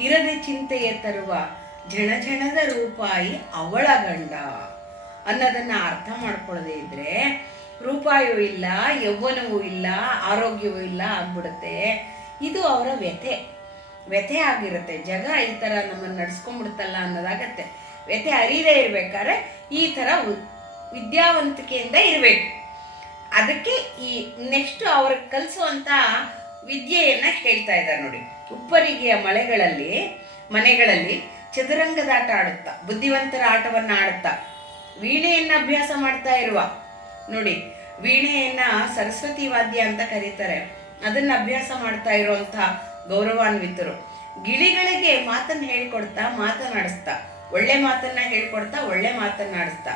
ಇರದೆ ಚಿಂತೆಯ ತರುವ ಜಣ ಜಣದ ರೂಪಾಯಿ ಅವಳ ಗಂಡ ಅನ್ನೋದನ್ನ ಅರ್ಥ ಮಾಡ್ಕೊಳ್ಳದೆ ಇದ್ರೆ ರೂಪಾಯವೂ ಇಲ್ಲ, ಯೌವನವೂ ಇಲ್ಲ, ಆರೋಗ್ಯವೂ ಇಲ್ಲ ಆಗ್ಬಿಡುತ್ತೆ. ಇದು ಅವರ ವ್ಯಥೆ ಆಗಿರುತ್ತೆ. ಜಗ ಈ ಥರ ನಮ್ಮನ್ನು ನಡ್ಸ್ಕೊಂಡ್ಬಿಡುತ್ತಲ್ಲ ಅನ್ನೋದಾಗತ್ತೆ. ವ್ಯಥೆ ಅರಿದೇ ಇರ್ಬೇಕಾದ್ರೆ ಈ ಥರ ವಿದ್ಯಾವಂತಿಕೆಯಿಂದ ಇರಬೇಕು. ಅದಕ್ಕೆ ಈ ನೆಕ್ಸ್ಟ್ ಅವ್ರಿಗೆ ಕಲಿಸುವಂಥ ವಿದ್ಯೆಯನ್ನ ಹೇಳ್ತಾ ಇದ್ದಾರೆ ನೋಡಿ. ಉಪ್ಪರಿಗೆಯ ಮನೆಗಳಲ್ಲಿ ಚದುರಂಗದಾಟ ಆಡುತ್ತಾ, ಬುದ್ಧಿವಂತರ ಆಟವನ್ನ ಆಡುತ್ತಾ, ವೀಣೆಯನ್ನ ಅಭ್ಯಾಸ ಮಾಡ್ತಾ ಇರುವ ನೋಡಿ, ವೀಣೆಯನ್ನ ಸರಸ್ವತಿ ವಾದ್ಯ ಅಂತ ಕರೀತಾರೆ. ಅದನ್ನ ಅಭ್ಯಾಸ ಮಾಡ್ತಾ ಇರುವಂತ ಗೌರವಾನ್ವಿತರು. ಗಿಳಿಗಳಿಗೆ ಮಾತನ್ನ ಹೇಳ್ಕೊಡ್ತಾ ಮಾತನಾಡಿಸ್ತಾ, ಒಳ್ಳೆ ಮಾತನ್ನ ಹೇಳ್ಕೊಡ್ತಾ ಒಳ್ಳೆ ಮಾತನ್ನಾಡಿಸ್ತಾ,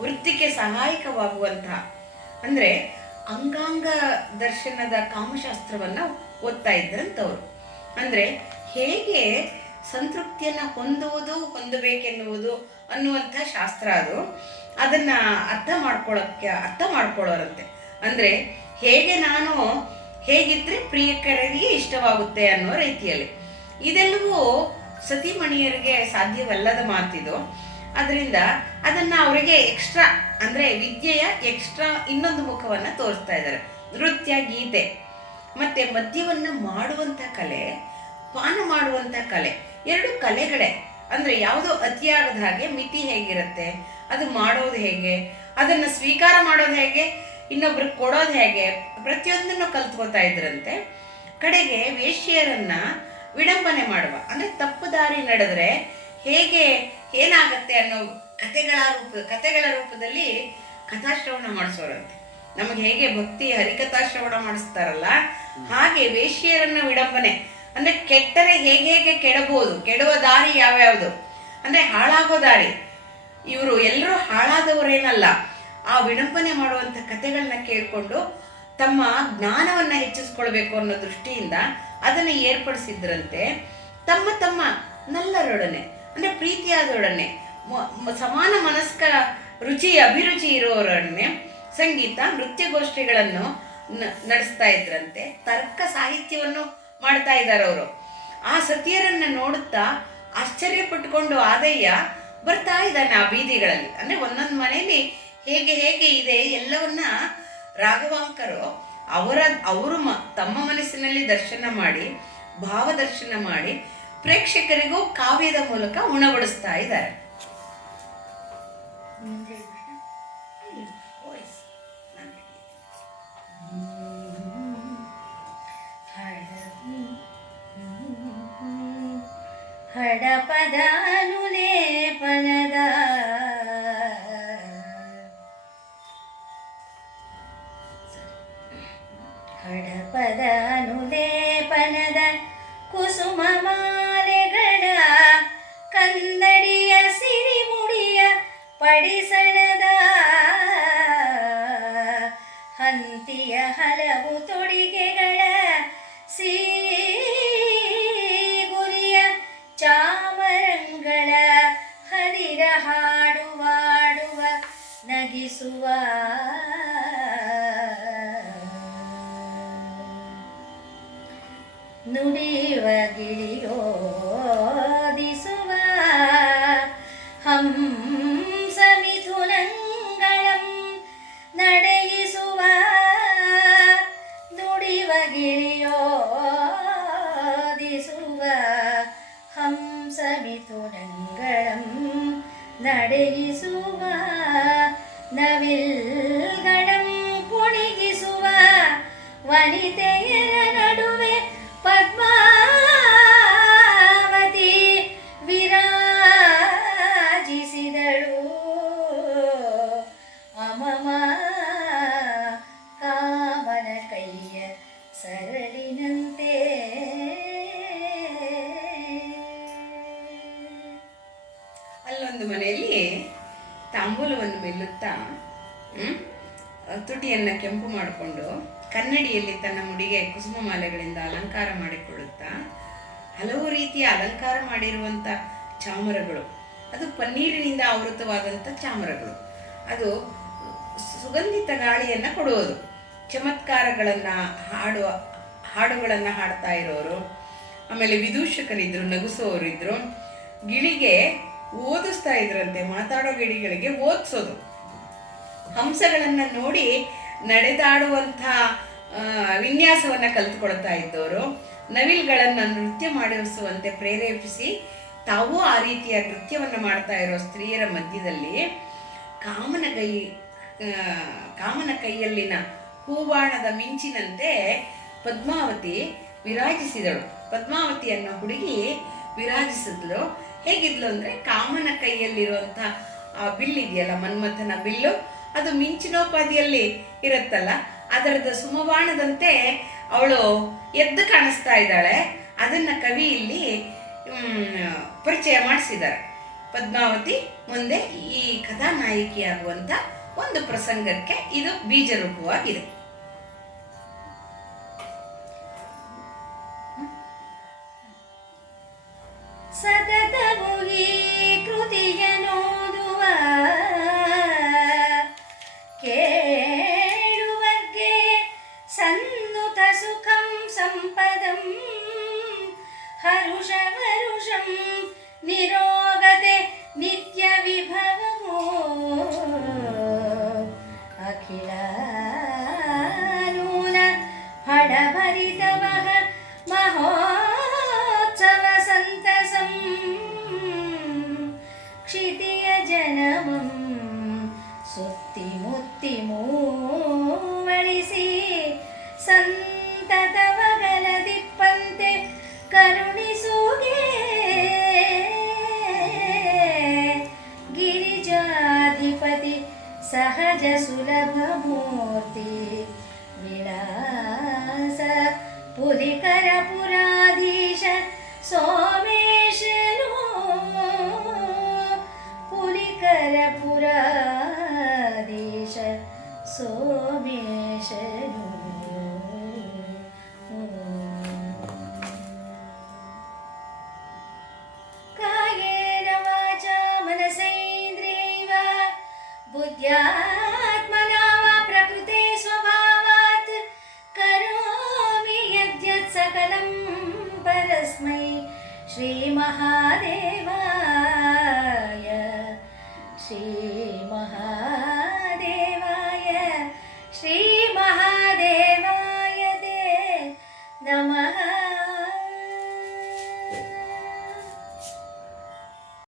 ವೃತ್ತಿಗೆ ಸಹಾಯಕವಾಗುವಂತಹ ಅಂದ್ರೆ ಅಂಗಾಂಗ ದರ್ಶನದ ಕಾಮಶಾಸ್ತ್ರವನ್ನ ಓದ್ತಾ ಇದ್ರಂತವ್ರು. ಅಂದ್ರೆ ಹೇಗೆ ಸಂತೃಪ್ತಿಯನ್ನ ಹೊಂದಬೇಕೆನ್ನುವುದು ಅನ್ನುವಂಥ ಶಾಸ್ತ್ರ ಅದು. ಅದನ್ನ ಅರ್ಥ ಮಾಡ್ಕೊಳ್ಳೋರಂತೆ. ಅಂದ್ರೆ ಹೇಗೆ ನಾನು ಹೇಗಿದ್ರೆ ಪ್ರಿಯಕರಿಗೆ ಇಷ್ಟವಾಗುತ್ತೆ ಅನ್ನೋ ರೀತಿಯಲ್ಲಿ. ಇದೆಲ್ಲವೂ ಸತಿಮಣಿಯರಿಗೆ ಸಾಧ್ಯವಲ್ಲದ ಮಾತಿದು. ಅದರಿಂದ ಅದನ್ನ ಅವರಿಗೆ ಎಕ್ಸ್ಟ್ರಾ ಅಂದ್ರೆ ವಿದ್ಯೆಯ ಎಕ್ಸ್ಟ್ರಾ ಇನ್ನೊಂದು ಮುಖವನ್ನ ತೋರಿಸ್ತಾ ಇದ್ದಾರೆ. ನೃತ್ಯ, ಗೀತೆ, ಮತ್ತೆ ಮದ್ಯವನ್ನ ಮಾಡುವಂತ ಕಲೆ, ಪಾನ ಮಾಡುವಂತ ಕಲೆ, ಎರಡು ಕಲೆಗಳೇ. ಅಂದ್ರೆ ಯಾವುದೋ ಅತಿಯಾಗದ ಹಾಗೆ ಮಿತಿ ಹೇಗಿರುತ್ತೆ, ಅದು ಮಾಡೋದು ಹೇಗೆ, ಅದನ್ನ ಸ್ವೀಕಾರ ಮಾಡೋದು ಹೇಗೆ, ಇನ್ನೊಬ್ರಿಗೆ ಕೊಡೋದು ಹೇಗೆ, ಪ್ರತಿಯೊಂದನ್ನು ಕಲ್ತ್ಕೋತಾ ಇದ್ರಂತೆ. ಕಡೆಗೆ ವೇಶ್ಯರನ್ನ ವಿಡಂಬನೆ ಮಾಡುವ ಅಂದ್ರೆ ತಪ್ಪು ದಾರಿ ನಡೆದ್ರೆ ಹೇಗೆ ಏನಾಗತ್ತೆ ಅನ್ನೋ ಕಥೆಗಳ ರೂಪದಲ್ಲಿ ಕಥಾಶ್ರವಣ ಮಾಡಿಸೋರಂತೆ. ನಮಗೆ ಹೇಗೆ ಭಕ್ತಿ ಹರಿಕಥಾಶ್ರವಣ ಮಾಡಿಸ್ತಾರಲ್ಲ ಹಾಗೆ ವೇಶ್ಯರನ್ನ ವಿಡಂಬನೆ ಅಂದ್ರೆ ಕೆಟ್ಟರೆ ಹೇಗೆ ಕೆಡಬಹುದು, ಕೆಡುವ ದಾರಿ ಯಾವ್ಯಾವುದು ಅಂದ್ರೆ ಹಾಳಾಗೋ ದಾರಿ. ಇವರು ಎಲ್ಲರೂ ಹಾಳಾದವರೇನಲ್ಲ, ಆ ವಿಡಂಬನೆ ಮಾಡುವಂಥ ಕಥೆಗಳನ್ನ ಕೇಳಿಕೊಂಡು ತಮ್ಮ ಜ್ಞಾನವನ್ನ ಹೆಚ್ಚಿಸ್ಕೊಳ್ಬೇಕು ಅನ್ನೋ ದೃಷ್ಟಿಯಿಂದ ಅದನ್ನು ಏರ್ಪಡಿಸಿದ್ರಂತೆ. ತಮ್ಮ ನಲ್ಲರೊಡನೆ ಅಂದ್ರೆ ಪ್ರೀತಿಯಾದೊಡನೆ, ಸಮಾನ ಮನಸ್ಕ ಅಭಿರುಚಿ ಇರೋರೊಡನೆ ಸಂಗೀತ ನೃತ್ಯಗೋಷ್ಠಿಗಳನ್ನು ನಡೆಸ್ತಾ ಇದ್ರಂತೆ. ತರ್ಕ ಸಾಹಿತ್ಯವನ್ನು ಮಾಡ್ತಾ ಇದ್ದಾರೆ ಅವರು. ಆ ಸತಿಯರನ್ನ ನೋಡುತ್ತಾ ಆಶ್ಚರ್ಯಪಟ್ಟುಕೊಂಡು ಆದಯ್ಯ ಬರ್ತಾ ಇದ್ದಾನೆ ಆ ಬೀದಿಗಳಲ್ಲಿ. ಅಂದ್ರೆ ಒಂದೊಂದು ಮನೆಯಲ್ಲಿ ಹೇಗೆ ಇದೆ ಎಲ್ಲವನ್ನ ರಾಘವಾಂಕರು ಅವರು ತಮ್ಮ ಮನಸ್ಸಿನಲ್ಲಿ ದರ್ಶನ ಮಾಡಿ, ಭಾವದರ್ಶನ ಮಾಡಿ ಪ್ರೇಕ್ಷಕರಿಗೂ ಕಾವ್ಯದ ಮೂಲಕ ಉಣಬಡಿಸ್ತಾ ಇದ್ದಾರೆ. ಹಡಪದ ಅನುಲೇಪನದ ಕುಸುಮ ಮಾಲೆಗಳ ಕಂದಡಿಯ ಸಿರಿಮುಡಿಯ ಪಡಿಸಣದ ಹಂತಿಯ ಹಲವು ತೊಡಿಗೆಗಳ ಗುರಿಯ ಚಾಮರಂಗಳ ಹರಿರ ಹಾಡುವಾಡುವ ನಗಿಸುವ ನುಡಿಯುವ ಗಿಳಿಯೋದಿಸುವ ಹಂಸ ಮಿಥುನಂಗಳಂ ನಡೆಯಿಸುವ ನುಡಿಯುವ ಗಿಳಿಯೋದಿಸುವ ಹಂಸ ಮಿಥುನಂಗಳಂ ನಡೆಯಿಸುವ ನವಿಲ್ಗಳಂ ಕುಣಿಗಿಸುವ ವನಿತೆಯರ ನಡುವೆ ಪದ್ಮಾವತಿ ವಿರಾಜಿಸಿದಳು ಅಮಮ ಕಾಮನ ಕೈಯ ಸರಳಿನಂತೆ. ಅಲ್ಲೊಂದು ಮನೆಯಲ್ಲಿ ತಾಂಬೂಲವನ್ನು ಮೆಲ್ಲುತ್ತಾ ತುಟಿಯನ್ನು ಕೆಂಪು ಮಾಡಿಕೊಂಡು ಕನ್ನಡಿಯಲ್ಲಿ ತನ್ನ ಮುಡಿಗೆ ಕುಸುಮ ಮಾಲೆಗಳಿಂದ ಅಲಂಕಾರ ಮಾಡಿಕೊಳ್ಳುತ್ತಾ ಹಲವು ರೀತಿಯ ಅಲಂಕಾರ ಮಾಡಿರುವಂಥ ಚಾಮರಗಳು, ಅದು ಪನ್ನೀರಿನಿಂದ ಆವೃತವಾದಂಥ ಚಾಮರಗಳು. ಅದು ಸುಗಂಧಿತ ಗಾಳಿಯನ್ನು ಕೊಡುವುದು. ಚಮತ್ಕಾರಗಳನ್ನು ಹಾಡುಗಳನ್ನು ಹಾಡ್ತಾ ಇರೋರು, ಆಮೇಲೆ ವಿದೂಷಕರಿದ್ರು, ನಗಿಸೋರಿದ್ರು, ಗಿಳಿಗೆ ಓದಿಸ್ತಾ ಇದ್ರಂತೆ. ಮಾತಾಡೋ ಗಿಳಿಗಳಿಗೆ ಓದಿಸೋದು. ಹಂಸಗಳನ್ನು ನೋಡಿ ನಡೆದಾಡುವಂಥ ವಿನ್ಯಾಸವನ್ನು ಕಲಿತುಕೊಳ್ತಾ ಇದ್ದವರು, ನವಿಲ್ಗಳನ್ನು ನೃತ್ಯ ಮಾಡಿಸುವಂತೆ ಪ್ರೇರೇಪಿಸಿ ತಾವೂ ಆ ರೀತಿಯ ನೃತ್ಯವನ್ನು ಮಾಡ್ತಾ ಇರೋ ಸ್ತ್ರೀಯರ ಮಧ್ಯದಲ್ಲಿ ಕಾಮನ ಕೈಯಲ್ಲಿನ ಹೂಬಾಣದ ಮಿಂಚಿನಂತೆ ಪದ್ಮಾವತಿ ವಿರಾಜಿಸಿದಳು. ಪದ್ಮಾವತಿ ಅನ್ನೋ ಹುಡುಗಿ ವಿರಾಜಿಸಿದ್ಲು. ಹೇಗಿದ್ಲು ಅಂದರೆ, ಕಾಮನ ಕೈಯಲ್ಲಿರುವಂಥ ಆ ಬಿಲ್ಲಿದೆಯಲ್ಲ, ಮನ್ಮಥನ ಬಿಲ್ಲು, ಅದು ಮಿಂಚಿನೋಪಾದಿಯಲ್ಲಿ ಇರುತ್ತಲ್ಲ, ಅದರದ ಸುಮಬಾಣದಂತೆ ಅವಳು ಎದ್ದು ಕಾಣಿಸ್ತಾ ಇದ್ದಾಳೆ. ಅದನ್ನು ಕವಿ ಇಲ್ಲಿ ಪರಿಚಯ ಮಾಡಿಸಿದ್ದಾರೆ. ಪದ್ಮಾವತಿ ಮುಂದೆ ಈ ಕಥಾನಾಯಕಿಯಾಗುವಂಥ ಒಂದು ಪ್ರಸಂಗಕ್ಕೆ ಇದು ಬೀಜರೂಪವಾಗಿದೆ. ಸತತವು ಈ ಕೃತಿಯನೋದುವ ಕೇಳುವರ್ಗೆ ಸನ್ನುತ ಸುಖಂ ಸಂಪದಂ ಹರುಷವರುಷಂ ನಿರೋಗತೆ ನಿತ್ಯ ವಿಭವಮೋ ಅಖಿಲ ನೂನ ಫಡಭರಿತವಃ ಮಹೋತ್ಸವ ಸಂತಸಂ ಕ್ಷಿತಿಯ ಜನಮಂ ಸುತ್ತಿ ಮುತ್ತಿ ಮೂವಳಿಸಿ ಸಂತತವಗಲದಿಪ್ಪಂತೆ ಕರುಣಿಸುಗೆ ಗಿರಿಜಾಧಿಪತಿ ಸಹಜ ಸುಲಭ ಮೂರ್ತಿ ವಿಳಾಸ ಪುಲಿಕರ ಪುರಾಧೀಶ ಸೋಮೇಶನು ಪುಲಿಕರ ಪುರಾಧೀಶ ಸೋಮೇಶನು. ಕಾಯೇನ ವಾಚಾ ಮನಸೇಂದ್ರಿಯೈವ ಬುದ್ಧ್ಯಾತ್ಮನಾ ವಾ ಪ್ರಕೃತೆ ಸ್ವಭಾವಾತ್ ಕರೋಮಿ ಯದ್ಯತ್ ಸಕಲಂ ಪರಸ್ಮೈ ಶ್ರೀ ಮಹಾದೇವಾಯ ಶ್ರೀ ಮಹಾದೇವಾಯ ಶ್ರೀ ಮಹಾದೇವಾಯ ದೇ ನಮಃ.